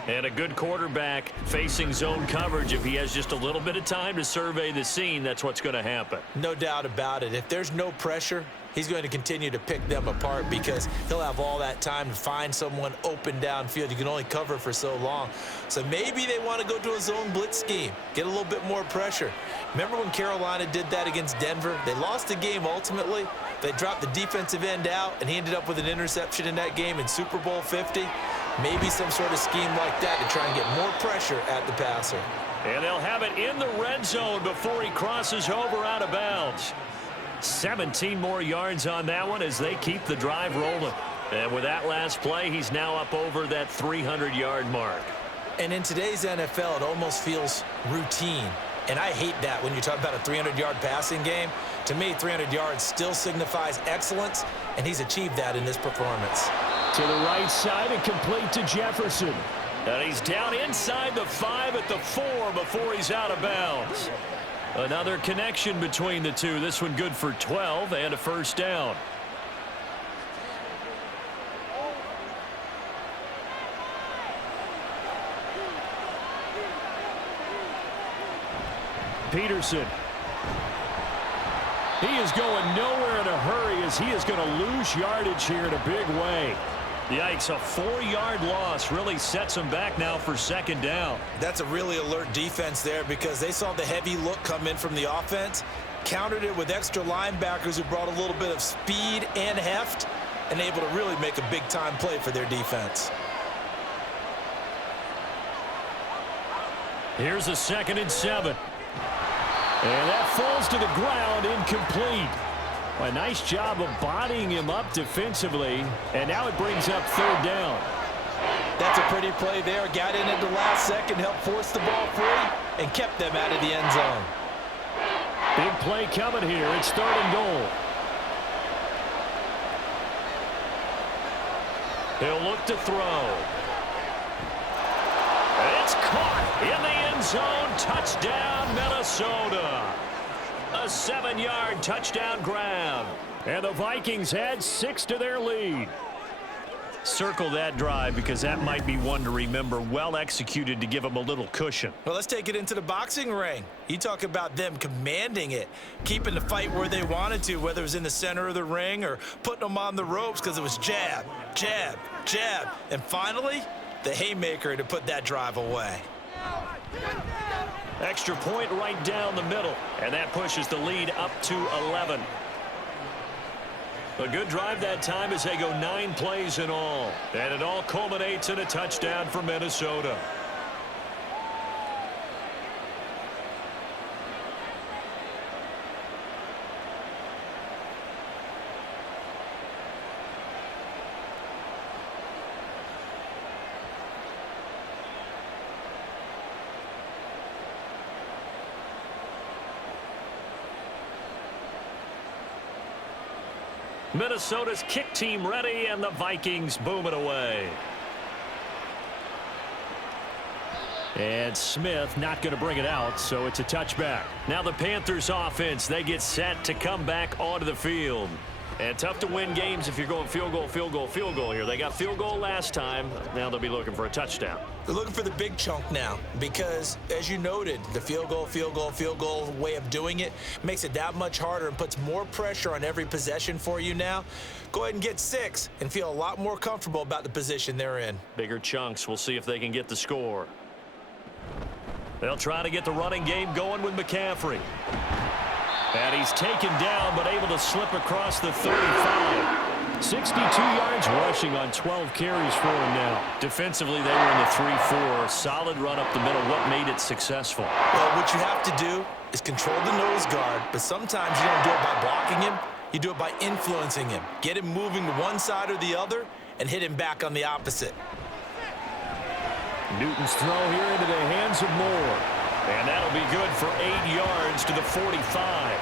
And a good quarterback facing zone coverage. If he has just a little bit of time to survey the scene, that's what's going to happen. No doubt about it. If there's no pressure, he's going to continue to pick them apart because he'll have all that time to find someone open downfield. You can only cover for so long. So maybe they want to go to a zone blitz scheme, get a little bit more pressure. Remember when Carolina did that against Denver? They lost the game ultimately. They dropped the defensive end out, and he ended up with an interception in that game in Super Bowl 50. Maybe some sort of scheme like that to try and get more pressure at the passer. And they'll have it in the red zone before he crosses over out of bounds. 17 more yards on that one as they keep the drive rolling. And with that last play, he's now up over that 300-yard mark. And in today's NFL, it almost feels routine. And I hate that when you talk about a 300-yard passing game. To me, 300 yards still signifies excellence, and he's achieved that in this performance. To the right side and complete to Jefferson. And he's down inside the 5 at the 4 before he's out of bounds. Another connection between the two. This one good for 12 and a first down. Peterson. He is going nowhere in a hurry as he is going to lose yardage here in a big way. Yikes, a 4-yard loss really sets him back now for second down. That's a really alert defense there because they saw the heavy look come in from the offense, countered it with extra linebackers who brought a little bit of speed and heft, and able to really make a big-time play for their defense. Here's a 2nd and 7. And that falls to the ground, incomplete. A nice job of bodying him up defensively, and now it brings up 3rd down. That's a pretty play there. Got in at the last second, helped force the ball free, and kept them out of the end zone. Big play coming here. It's 3rd and goal. He'll look to throw. It's caught in the end zone. Touchdown, Minnesota. A 7-yard touchdown grab. And the Vikings add 6 to their lead. Circle that drive because that might be one to remember. Well executed to give them a little cushion. Well, let's take it into the boxing ring. You talk about them commanding it, keeping the fight where they wanted to, whether it was in the center of the ring or putting them on the ropes because it was jab, jab, jab. And finally, the haymaker to put that drive away. Extra point right down the middle, and that pushes the lead up to 11. A good drive that time as they go 9 plays in all, and it all culminates in a touchdown for Minnesota. Minnesota's kick team ready, and the Vikings boom it away. And Smith not going to bring it out, so it's a touchback. Now the Panthers offense, they get set to come back onto the field. And tough to win games if you're going field goal, field goal, field goal here. They got field goal last time. Now they'll be looking for a touchdown. They're looking for the big chunk now because, as you noted, the field goal way of doing it makes it that much harder and puts more pressure on every possession for you now. Go ahead and get 6 and feel a lot more comfortable about the position they're in. Bigger chunks. We'll see if they can get the score. They'll try to get the running game going with McCaffrey. And he's taken down, but able to slip across the 35. 62 yards rushing on 12 carries for him now. Defensively, they were in the 3-4. Solid run up the middle. What made it successful? Well, what you have to do is control the nose guard, but sometimes you don't do it by blocking him. You do it by influencing him. Get him moving to one side or the other and hit him back on the opposite. Newton's throw here into the hands of Moore. And that'll be good for 8 yards to the 45.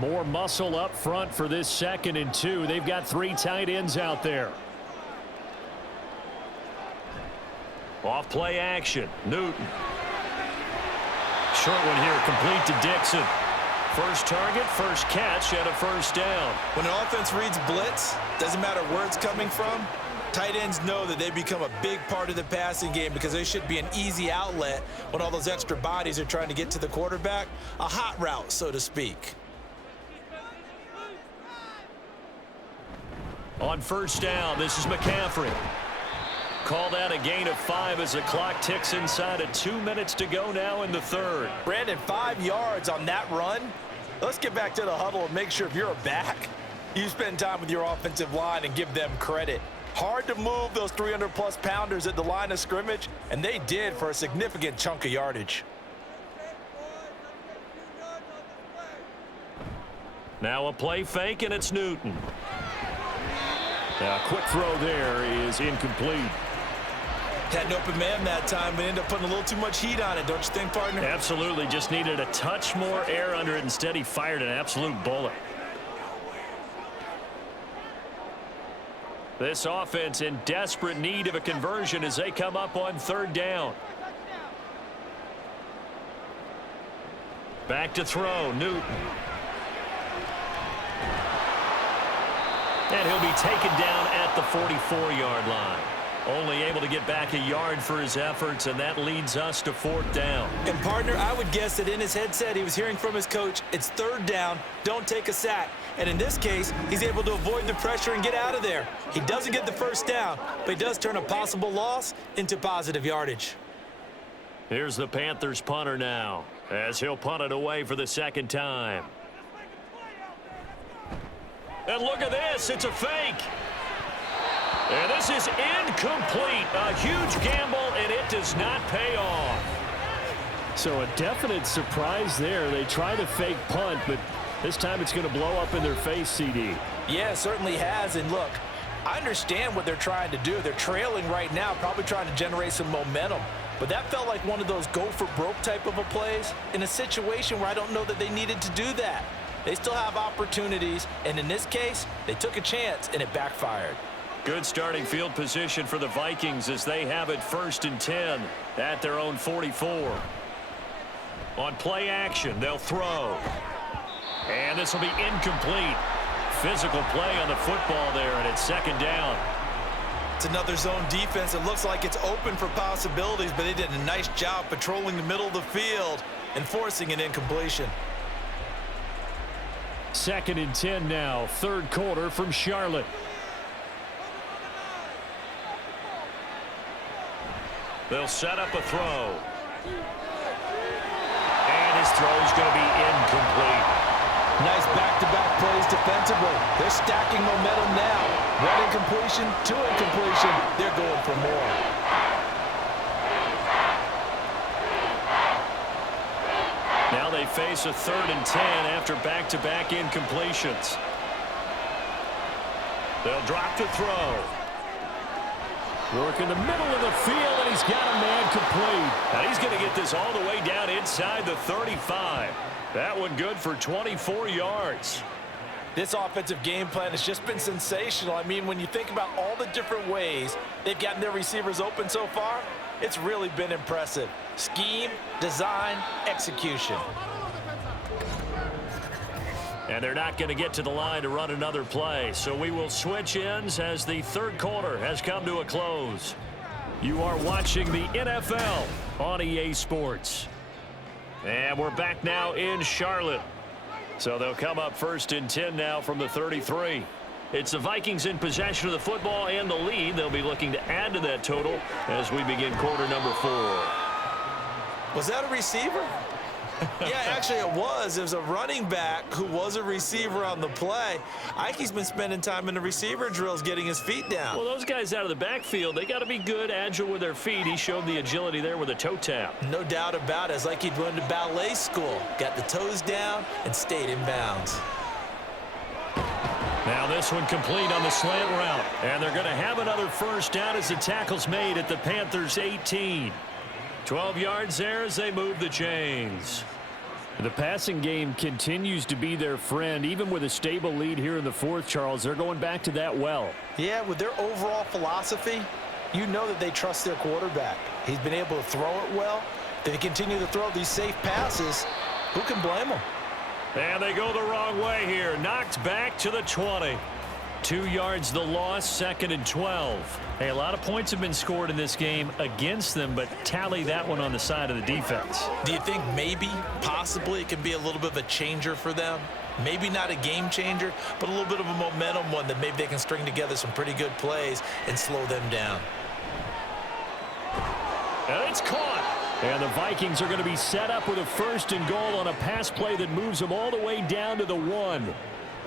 More muscle up front for this 2nd and 2. They've got 3 tight ends out there. Off play action. Newton. Short one here, complete to Dixon. First target, first catch, and a first down. When an offense reads blitz, doesn't matter where it's coming from, tight ends know that they become a big part of the passing game because they should be an easy outlet when all those extra bodies are trying to get to the quarterback. A hot route, so to speak. On first down, this is McCaffrey. Called out a gain of 5 as the clock ticks inside of 2 minutes to go now in the 3rd. Brandon, 5 yards on that run. Let's get back to the huddle and make sure if you're a back, you spend time with your offensive line and give them credit. Hard to move those 300-plus pounders at the line of scrimmage, and they did for a significant chunk of yardage. Now a play fake, and it's Newton. A quick throw there is incomplete. Had an open man that time, but ended up putting a little too much heat on it, don't you think, partner? Absolutely. Just needed a touch more air under it. Instead, he fired an absolute bullet. This offense in desperate need of a conversion as they come up on 3rd down. Back to throw, Newton. And he'll be taken down at the 44-yard line. Only able to get back a yard for his efforts, and that leads us to 4th down. And, partner, I would guess that in his headset he was hearing from his coach, it's 3rd down, don't take a sack. And in this case, he's able to avoid the pressure and get out of there. He doesn't get the first down, but he does turn a possible loss into positive yardage. Here's the Panthers punter now, as he'll punt it away for the 2nd time. And look at this, it's a fake. And this is incomplete. A huge gamble, and it does not pay off. So a definite surprise there. They try to fake punt, but this time it's going to blow up in their face, CD. Yeah, it certainly has. And look, I understand what they're trying to do. They're trailing right now, probably trying to generate some momentum. But that felt like one of those go-for-broke type of a plays in a situation where I don't know that they needed to do that. They still have opportunities, and in this case, they took a chance, and it backfired. Good starting field position for the Vikings as they have it 1st and 10 at their own 44. On play action, they'll throw. And this will be incomplete. Physical play on the football there, and it's 2nd down. It's another zone defense. It looks like it's open for possibilities, but they did a nice job patrolling the middle of the field and forcing an incompletion. 2nd and 10 now, 3rd quarter from Charlotte. They'll set up a throw. And his throw is going to be incomplete. Nice back-to-back plays defensively. They're stacking momentum now. 1 incompletion, 2 incompletion. They're going for more. Now they face a 3rd and 10 after back-to-back incompletions. They'll drop to throw. Work in the middle of the field, and he's got a man complete. And he's going to get this all the way down inside the 35. That one good for 24 yards. This offensive game plan has just been sensational. I mean, when you think about all the different ways they've gotten their receivers open so far, it's really been impressive. Scheme, design, execution. And they're not going to get to the line to run another play. So we will switch ends as the 3rd quarter has come to a close. You are watching the NFL on EA Sports. And we're back now in Charlotte. So they'll come up 1st and 10 now from the 33. It's the Vikings in possession of the football and the lead. They'll be looking to add to that total as we begin quarter number 4. Was that a receiver? Yeah, actually it was. It was a running back who was a receiver on the play. Ike's been spending time in the receiver drills getting his feet down. Well, those guys out of the backfield, they got to be good, agile with their feet. He showed the agility there with a toe tap. No doubt about it. It's like he'd went to ballet school. Got the toes down and stayed in bounds. Now this one complete on the slant route. And they're going to have another first down as the tackle's made at the Panthers' 18. 12 yards there as they move the chains. The passing game continues to be their friend. Even with a stable lead here in the fourth, Charles, they're going back to that well. Yeah, with their overall philosophy, you know that they trust their quarterback. He's been able to throw it well. They continue to throw these safe passes. Who can blame them? And they go the wrong way here. Knocked back to the 20. 2 yards the loss, 2nd and 12. Hey, a lot of points have been scored in this game against them, but tally that one on the side of the defense. Do you think maybe, possibly, it can be a little bit of a changer for them? Maybe not a game changer, but a little bit of a momentum one that maybe they can string together some pretty good plays and slow them down. And it's caught. And the Vikings are going to be set up with a 1st and goal on a pass play that moves them all the way down to the 1.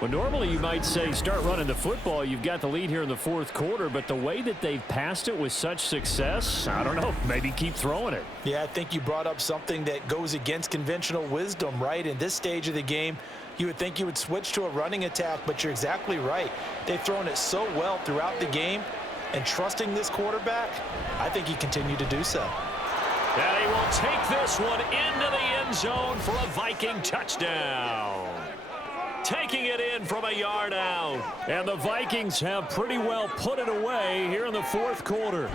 Well, normally you might say start running the football. You've got the lead here in the fourth quarter, but the way that they've passed it with such success, I don't know, maybe keep throwing it. Yeah, I think you brought up something that goes against conventional wisdom, right? In this stage of the game, you would think you would switch to a running attack, but you're exactly right. They've thrown it so well throughout the game, and trusting this quarterback, I think he continued to do so. And he will take this one into the end zone for a Viking touchdown. Taking it in from a yard out. And the Vikings have pretty well put it away here in the fourth quarter.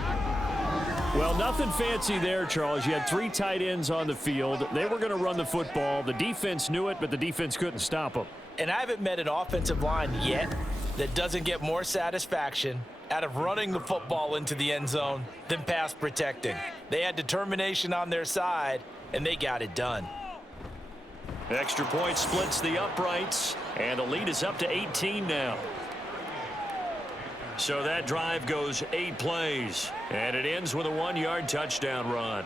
Well, nothing fancy there, Charles. You had 3 tight ends on the field. They were going to run the football. The defense knew it, but the defense couldn't stop them. And I haven't met an offensive line yet that doesn't get more satisfaction out of running the football into the end zone than pass protecting. They had determination on their side, and they got it done. Extra point splits the uprights, and the lead is up to 18 now. So that drive goes 8 plays, and it ends with a 1-yard touchdown run.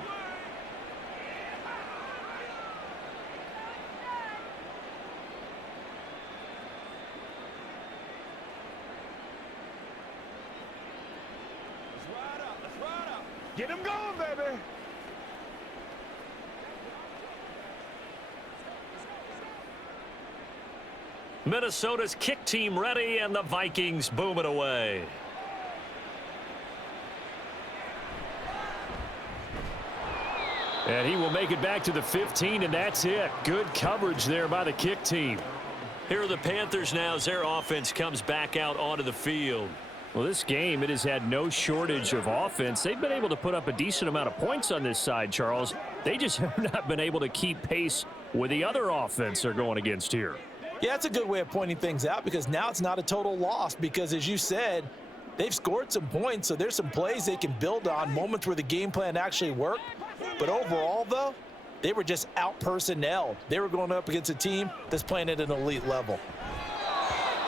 Get him going, baby. Minnesota's kick team ready, and the Vikings boom it away. And he will make it back to the 15, and that's it. Good coverage there by the kick team. Here are the Panthers now as their offense comes back out onto the field. Well, this game, it has had no shortage of offense. They've been able to put up a decent amount of points on this side, Charles. They just have not been able to keep pace with the other offense they're going against here. Yeah, that's a good way of pointing things out, because now it's not a total loss, because as you said, they've scored some points, so there's some plays they can build on, moments where the game plan actually worked. But overall, though, they were just out-personnelled. They were going up against a team that's playing at an elite level.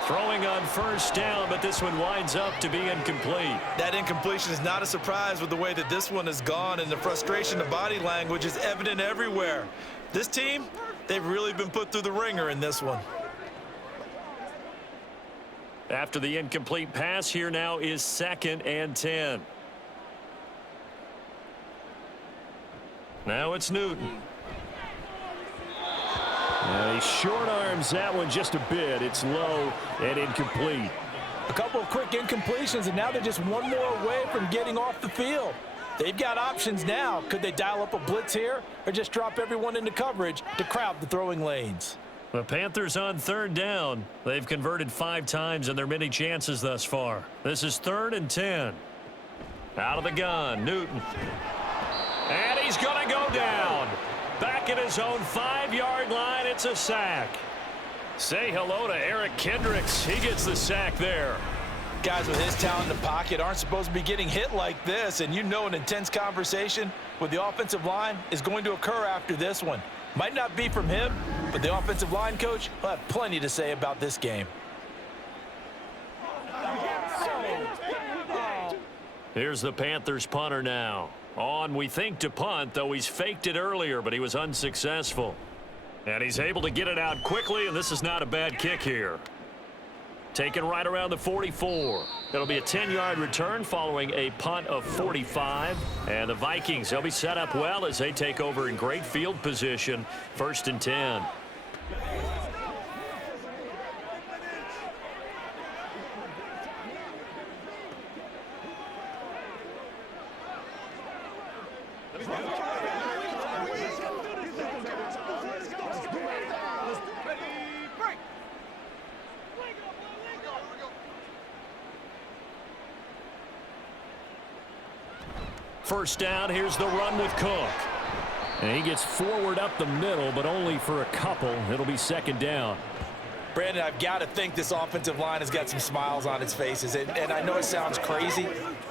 Throwing on 1st down, but this one winds up to be incomplete. That incompletion is not a surprise with the way that this one has gone, and the frustration, the body language is evident everywhere. This team, they've really been put through the ringer in this one. After the incomplete pass, here now is 2nd and 10. Now it's Newton. He short arms that one just a bit. It's low and incomplete. A couple of quick incompletions, and now they're just one more away from getting off the field. They've got options now. Could they dial up a blitz here or just drop everyone into coverage to crowd the throwing lanes? The Panthers on 3rd down. They've converted 5 times in their many chances thus far. This is 3rd and 10. Out of the gun, Newton. And he's going to go down. Back at his own 5-yard line, it's a sack. Say hello to Eric Kendricks. He gets the sack there. Guys with his talent in the pocket aren't supposed to be getting hit like this, and you know an intense conversation with the offensive line is going to occur after this one. Might not be from him, but the offensive line coach will have plenty to say about this game. Here's the Panthers punter now. On, we think, to punt, though he's faked it earlier, but he was unsuccessful. And he's able to get it out quickly, and this is not a bad kick here. Taken right around the 44. It'll be a 10-yard return following a punt of 45. And the Vikings, they'll be set up well as they take over in great field position. 1st and 10. First down, here's the run with Cook. And he gets forward up the middle, but only for a couple. It'll be second down. Brandon, I've got to think this offensive line has got some smiles on its faces. And I know it sounds crazy,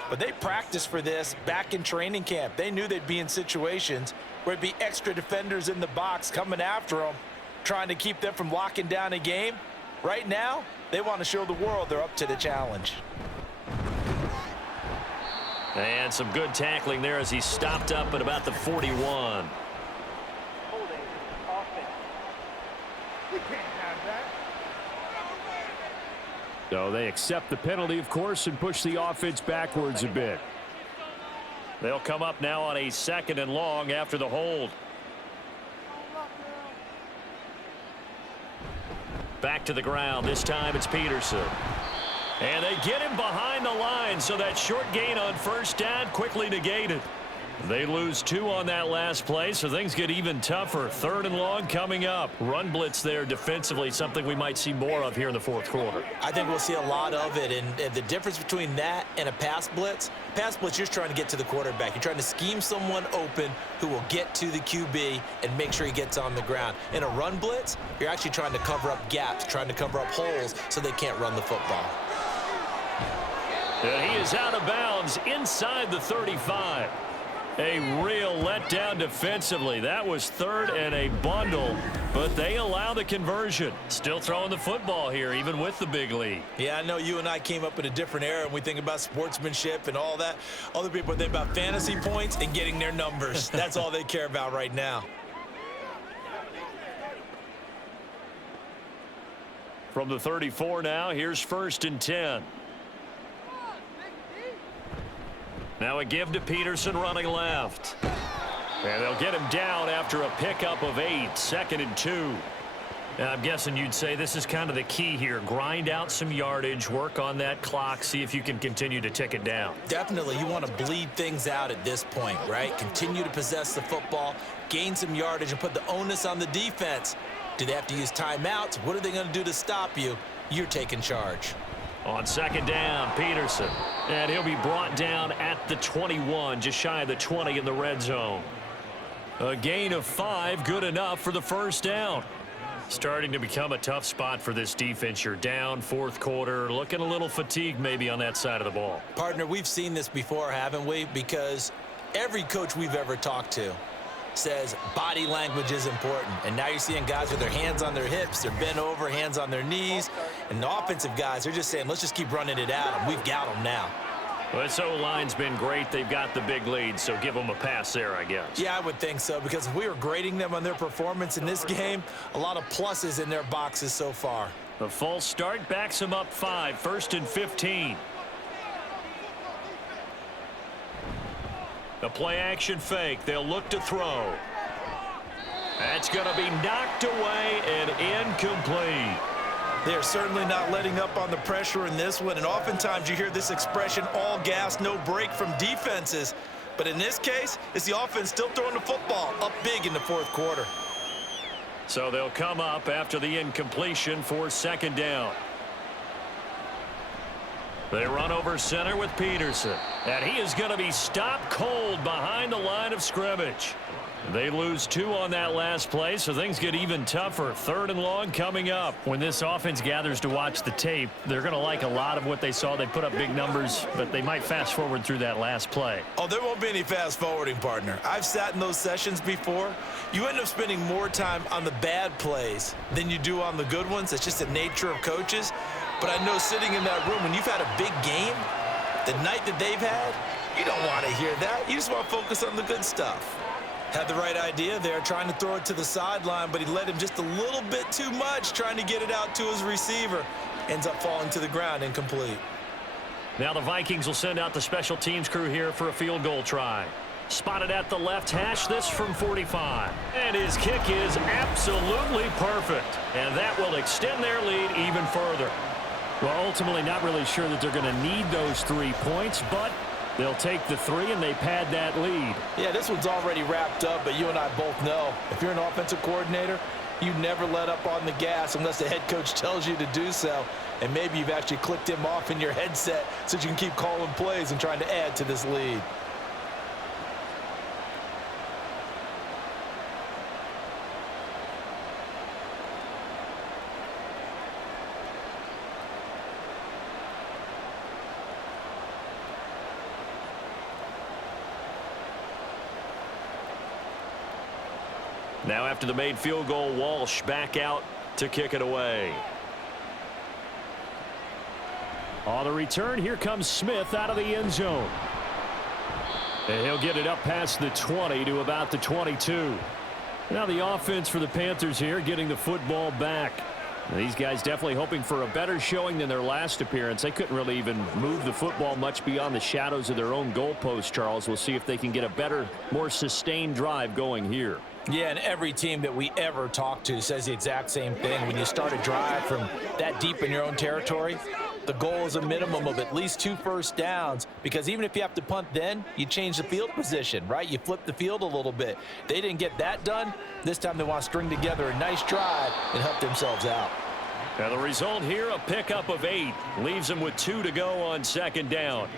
but they practiced for this back in training camp. They knew they'd be in situations where it'd be extra defenders in the box coming after them, trying to keep them from locking down a game. Right now, they want to show the world they're up to the challenge. And some good tackling there as he stopped up at about the 41. So they accept the penalty, of course, and push the offense backwards a bit. They'll come up now on a 2nd and long after the hold. Back to the ground. This time it's Peterson. And they get him behind the line, so that short gain on first down quickly negated. They lose 2 on that last play, so things get even tougher. 3rd and long coming up. Run blitz there defensively, something we might see more of here in the 4th quarter. I think we'll see a lot of it, and the difference between that and a pass blitz, you're just trying to get to the quarterback. You're trying to scheme someone open who will get to the QB and make sure he gets on the ground. In a run blitz, you're actually trying to cover up gaps, trying to cover up holes so they can't run the football. And he is out of bounds inside the 35. A real letdown defensively. That was 3rd and a bundle, but they allow the conversion. Still throwing the football here, even with the big lead. Yeah, I know you and I came up in a different era, and we think about sportsmanship and all that. Other people think about fantasy points and getting their numbers. That's all they care about right now. From the 34 now, here's 1st and 10. Now a give to Peterson running left. And they'll get him down after a pickup of 8. 2nd and 2. And I'm guessing you'd say this is kind of the key here. Grind out some yardage, work on that clock, see if you can continue to tick it down. Definitely, you want to bleed things out at this point, right? Continue to possess the football, gain some yardage, and put the onus on the defense. Do they have to use timeouts? What are they going to do to stop you? You're taking charge. On 2nd down, Peterson. And he'll be brought down at the 21, just shy of the 20 in the red zone. A gain of 5, good enough for the 1st down. Starting to become a tough spot for this defense. You're down 4th quarter, looking a little fatigued maybe on that side of the ball. Partner, we've seen this before, haven't we? Because every coach we've ever talked to says body language is important. And now you're seeing guys with their hands on their hips, they're bent over, hands on their knees. And the offensive guys, they're just saying, let's just keep running it at them. We've got them now. Well, this O-line's been great. They've got the big lead, so give them a pass there, I guess. Yeah, I would think so, because if we were grading them on their performance in this game, a lot of pluses in their boxes so far. The false start backs them up 5, 1st and 15. A play-action fake. They'll look to throw. That's going to be knocked away and incomplete. They're certainly not letting up on the pressure in this one, and oftentimes you hear this expression, all gas, no break from defenses. But in this case, it's the offense still throwing the football up big in the 4th quarter. So they'll come up after the incompletion for 2nd down. They run over center with Peterson. And he is going to be stopped cold behind the line of scrimmage. They lose 2 on that last play, so things get even tougher. 3rd and long coming up. When this offense gathers to watch the tape, they're going to like a lot of what they saw. They put up big numbers, but they might fast forward through that last play. Oh, there won't be any fast forwarding, partner. I've sat in those sessions before. You end up spending more time on the bad plays than you do on the good ones. It's just the nature of coaches. But I know sitting in that room, when you've had a big game, the night that they've had, you don't want to hear that. You just want to focus on the good stuff. Had the right idea there, trying to throw it to the sideline, but he let him just a little bit too much, trying to get it out to his receiver. Ends up falling to the ground, incomplete. Now the Vikings will send out the special teams crew here for a field goal try. Spotted at the left hash, this from 45. And his kick is absolutely perfect. And that will extend their lead even further. Well, ultimately not really sure that they're going to need those 3 points, but they'll take the 3 and they pad that lead. Yeah, this one's already wrapped up, but you and I both know if you're an offensive coordinator, You never let up on the gas unless the head coach tells you to do so. And maybe you've actually clicked him off in your headset so you can keep calling plays and trying to add to this lead. Now after the made field goal, Walsh back out to kick it away. On the return, here comes Smith out of the end zone. And he'll get it up past the 20 to about the 22. Now the offense for the Panthers here getting the football back. Now these guys definitely hoping for a better showing than their last appearance. They couldn't really even move the football much beyond the shadows of their own goalpost, Charles. We'll see if they can get a better, more sustained drive going here. Yeah, and every team that we ever talk to says the exact same thing. When you start a drive from that deep in your own territory, the goal is a minimum of at least 2 first downs, because even if you have to punt then, you change the field position, right? You flip the field a little bit. They didn't get that done. This time they want to string together a nice drive and help themselves out. Now the result here, a pickup of 8. Leaves them with 2 to go on second down.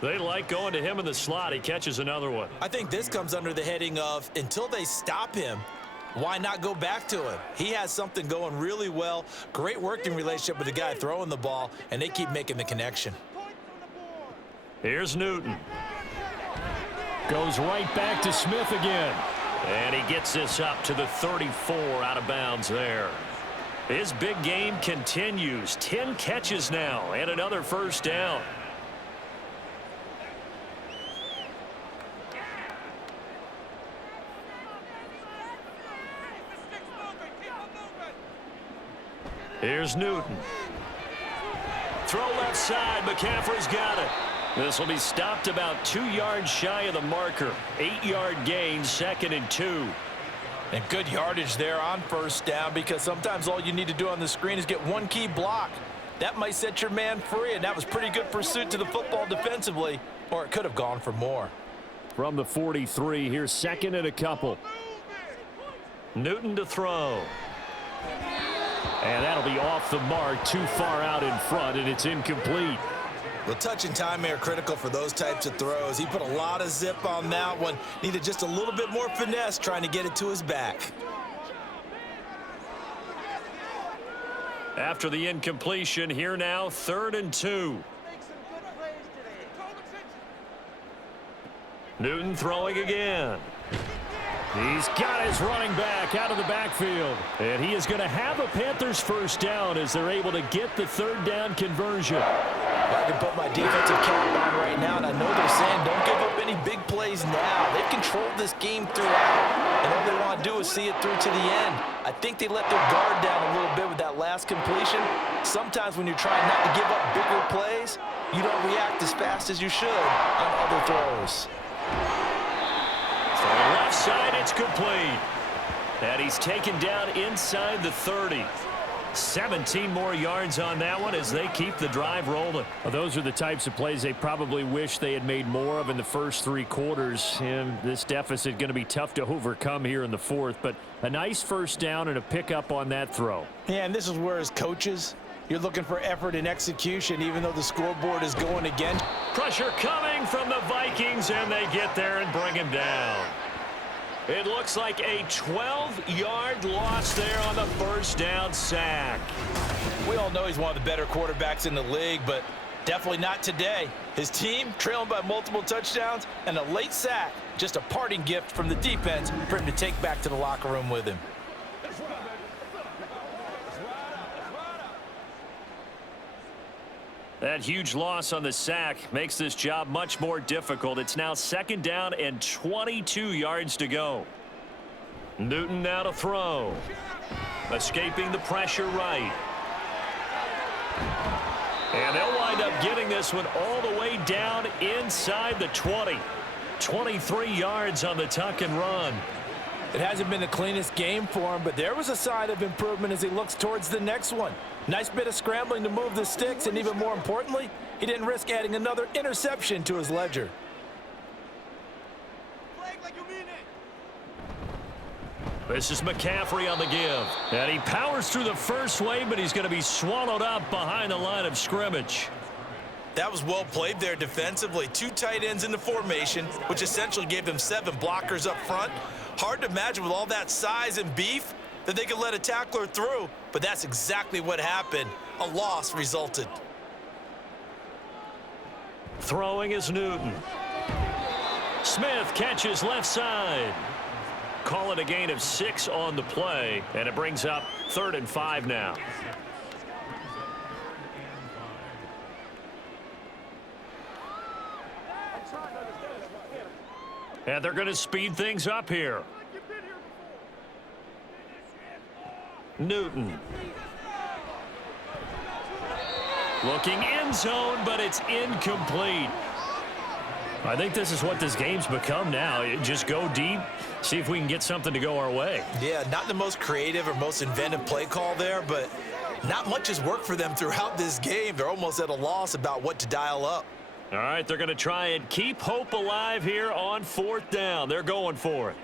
They like going to him in the slot. He catches another one. I think this comes under the heading of, until they stop him, why not go back to him? He has something going really well. Great working relationship with the guy throwing the ball, and they keep making the connection. Here's Newton. Goes right back to Smith again. And he gets this up to the 34 out of bounds there. His big game continues. 10 catches now and another first down. Here's Newton. Throw left side. McCaffrey's got it. This will be stopped about 2 yards shy of the marker. 8-yard gain, 2nd and 2. And good yardage there on first down, because sometimes all you need to do on the screen is get one key block. That might set your man free, and that was pretty good pursuit to the football defensively, or it could have gone for more. From the 43, here's 2nd and a couple. Newton to throw. And that'll be off the mark, too far out in front, and it's incomplete. The touch and time are critical for those types of throws. He put a lot of zip on that one. Needed just a little bit more finesse trying to get it to his back. After the incompletion, here now, 3rd and 2. Newton throwing again. He's got his running back out of the backfield. And he is going to have a Panthers first down as they're able to get the 3rd down conversion. I can put my defensive cap on right now, and I know they're saying don't give up any big plays now. They've controlled this game throughout, and all they want to do is see it through to the end. I think they let their guard down a little bit with that last completion. Sometimes when you're trying not to give up bigger plays, you don't react as fast as you should on other throws. On the left side, it's complete. And he's taken down inside the 30. 17 more yards on that one as they keep the drive rolling. Well, those are the types of plays they probably wish they had made more of in the first 3 quarters. And this deficit going to be tough to overcome here in the 4th. But a nice first down and a pickup on that throw. Yeah, and this is where, as coaches, you're looking for effort and execution, even though the scoreboard is going against. Pressure coming from the Vikings, and they get there and bring him down. It looks like a 12-yard loss there on the first down sack. We all know he's one of the better quarterbacks in the league, but definitely not today. His team trailing by multiple touchdowns and a late sack. Just a parting gift from the defense for him to take back to the locker room with him. That huge loss on the sack makes this job much more difficult. It's now 2nd down and 22 yards to go. Newton now to throw. Escaping the pressure right. And they'll wind up getting this one all the way down inside the 20. 23 yards on the tuck and run. It hasn't been the cleanest game for him, but there was a sign of improvement as he looks towards the next one. Nice bit of scrambling to move the sticks, and even more importantly, he didn't risk adding another interception to his ledger. This is McCaffrey on the give. And he powers through the first wave, but he's going to be swallowed up behind the line of scrimmage. That was well played there defensively. 2 tight ends in the formation, which essentially gave them 7 blockers up front. Hard to imagine with all that size and beef that they could let a tackler through, but that's exactly what happened. A loss resulted. Throwing is Newton. Smith catches left side. Call it a gain of 6 on the play, and it brings up 3rd and 5 now. And they're going to speed things up here. Newton. Looking end zone, but it's incomplete. I think this is what this game's become now. Just go deep, see if we can get something to go our way. Yeah, not the most creative or most inventive play call there, but not much has worked for them throughout this game. They're almost at a loss about what to dial up. All right, they're going to try and keep hope alive here on 4th down. They're going for it.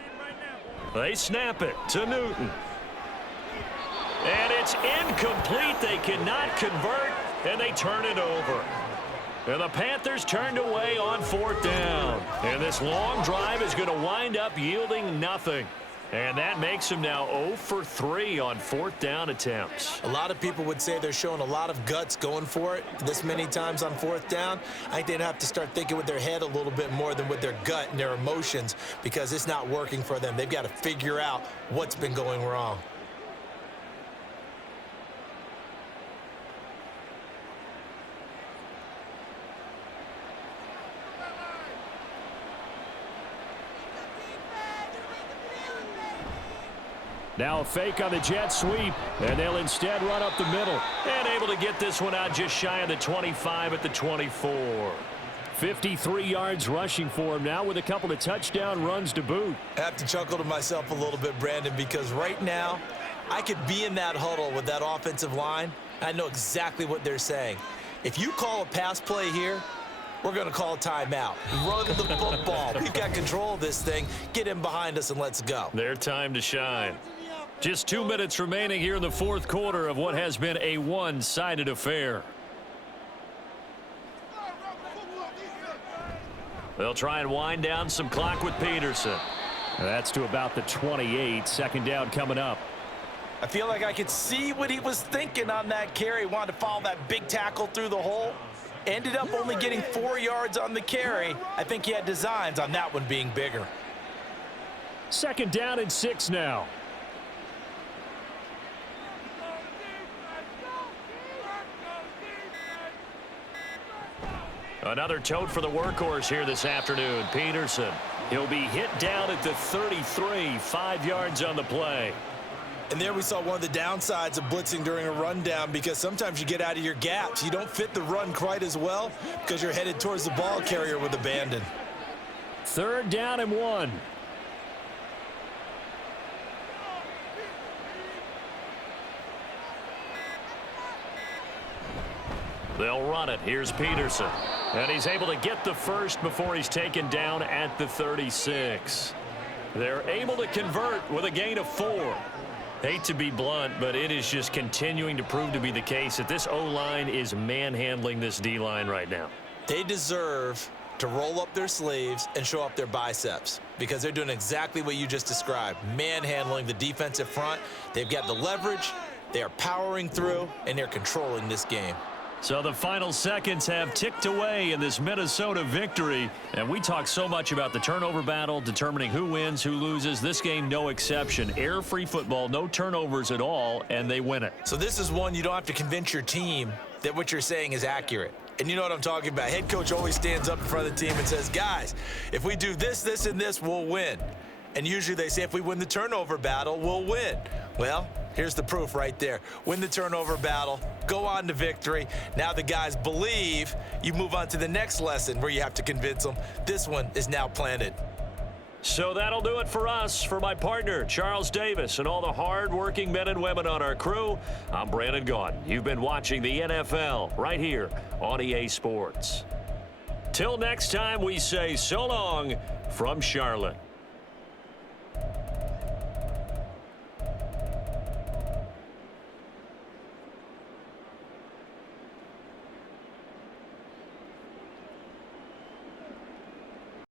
They snap it to Newton. And it's incomplete. They cannot convert, and they turn it over. And the Panthers turned away on 4th down. And this long drive is going to wind up yielding nothing. And that makes them now 0 for 3 on 4th down attempts. A lot of people would say they're showing a lot of guts going for it this many times on 4th down. I think they'd have to start thinking with their head a little bit more than with their gut and their emotions, because it's not working for them. They've got to figure out what's been going wrong. Now a fake on the jet sweep, and they'll instead run up the middle. And able to get this one out just shy of the 25 at the 24. 53 yards rushing for him now with a couple of touchdown runs to boot. I have to chuckle to myself a little bit, Brandon, because right now I could be in that huddle with that offensive line. I know exactly what they're saying. If you call a pass play here, we're going to call a timeout. Run the football. We've got control of this thing. Get in behind us and let's go. Their time to shine. Just 2 minutes remaining here in the 4th quarter of what has been a one-sided affair. They'll try and wind down some clock with Peterson. That's to about the 28. 2nd down coming up. I feel like I could see what he was thinking on that carry. Wanted to follow that big tackle through the hole. Ended up only getting 4 yards on the carry. I think he had designs on that one being bigger. 2nd down and 6 now. Another tote for the workhorse here this afternoon, Peterson. He'll be hit down at the 33, 5 yards on the play. And there we saw one of the downsides of blitzing during a rundown, because sometimes you get out of your gaps. You don't fit the run quite as well because you're headed towards the ball carrier with abandon. 3rd down and 1. They'll run it. Here's Peterson. And he's able to get the first before he's taken down at the 36. They're able to convert with a gain of 4. Hate to be blunt, but it is just continuing to prove to be the case that this O-line is manhandling this D-line right now. They deserve to roll up their sleeves and show up their biceps, because they're doing exactly what you just described, manhandling the defensive front. They've got the leverage, they are powering through, and they're controlling this game. So the final seconds have ticked away in this Minnesota victory. And we talk so much about the turnover battle, determining who wins, who loses. This game, no exception. Error-free football, no turnovers at all, and they win it. So this is one you don't have to convince your team that what you're saying is accurate. And you know what I'm talking about. Head coach always stands up in front of the team and says, guys, if we do this, this, and this, we'll win. And usually they say if we win the turnover battle, we'll win. Well, here's the proof right there. Win the turnover battle, go on to victory. Now the guys believe. You move on to the next lesson where you have to convince them. This one is now planted. So that'll do it for us. For my partner, Charles Davis, and all the hard-working men and women on our crew, I'm Brandon Gaudin. You've been watching the NFL right here on EA Sports. Till next time, we say so long from Charlotte.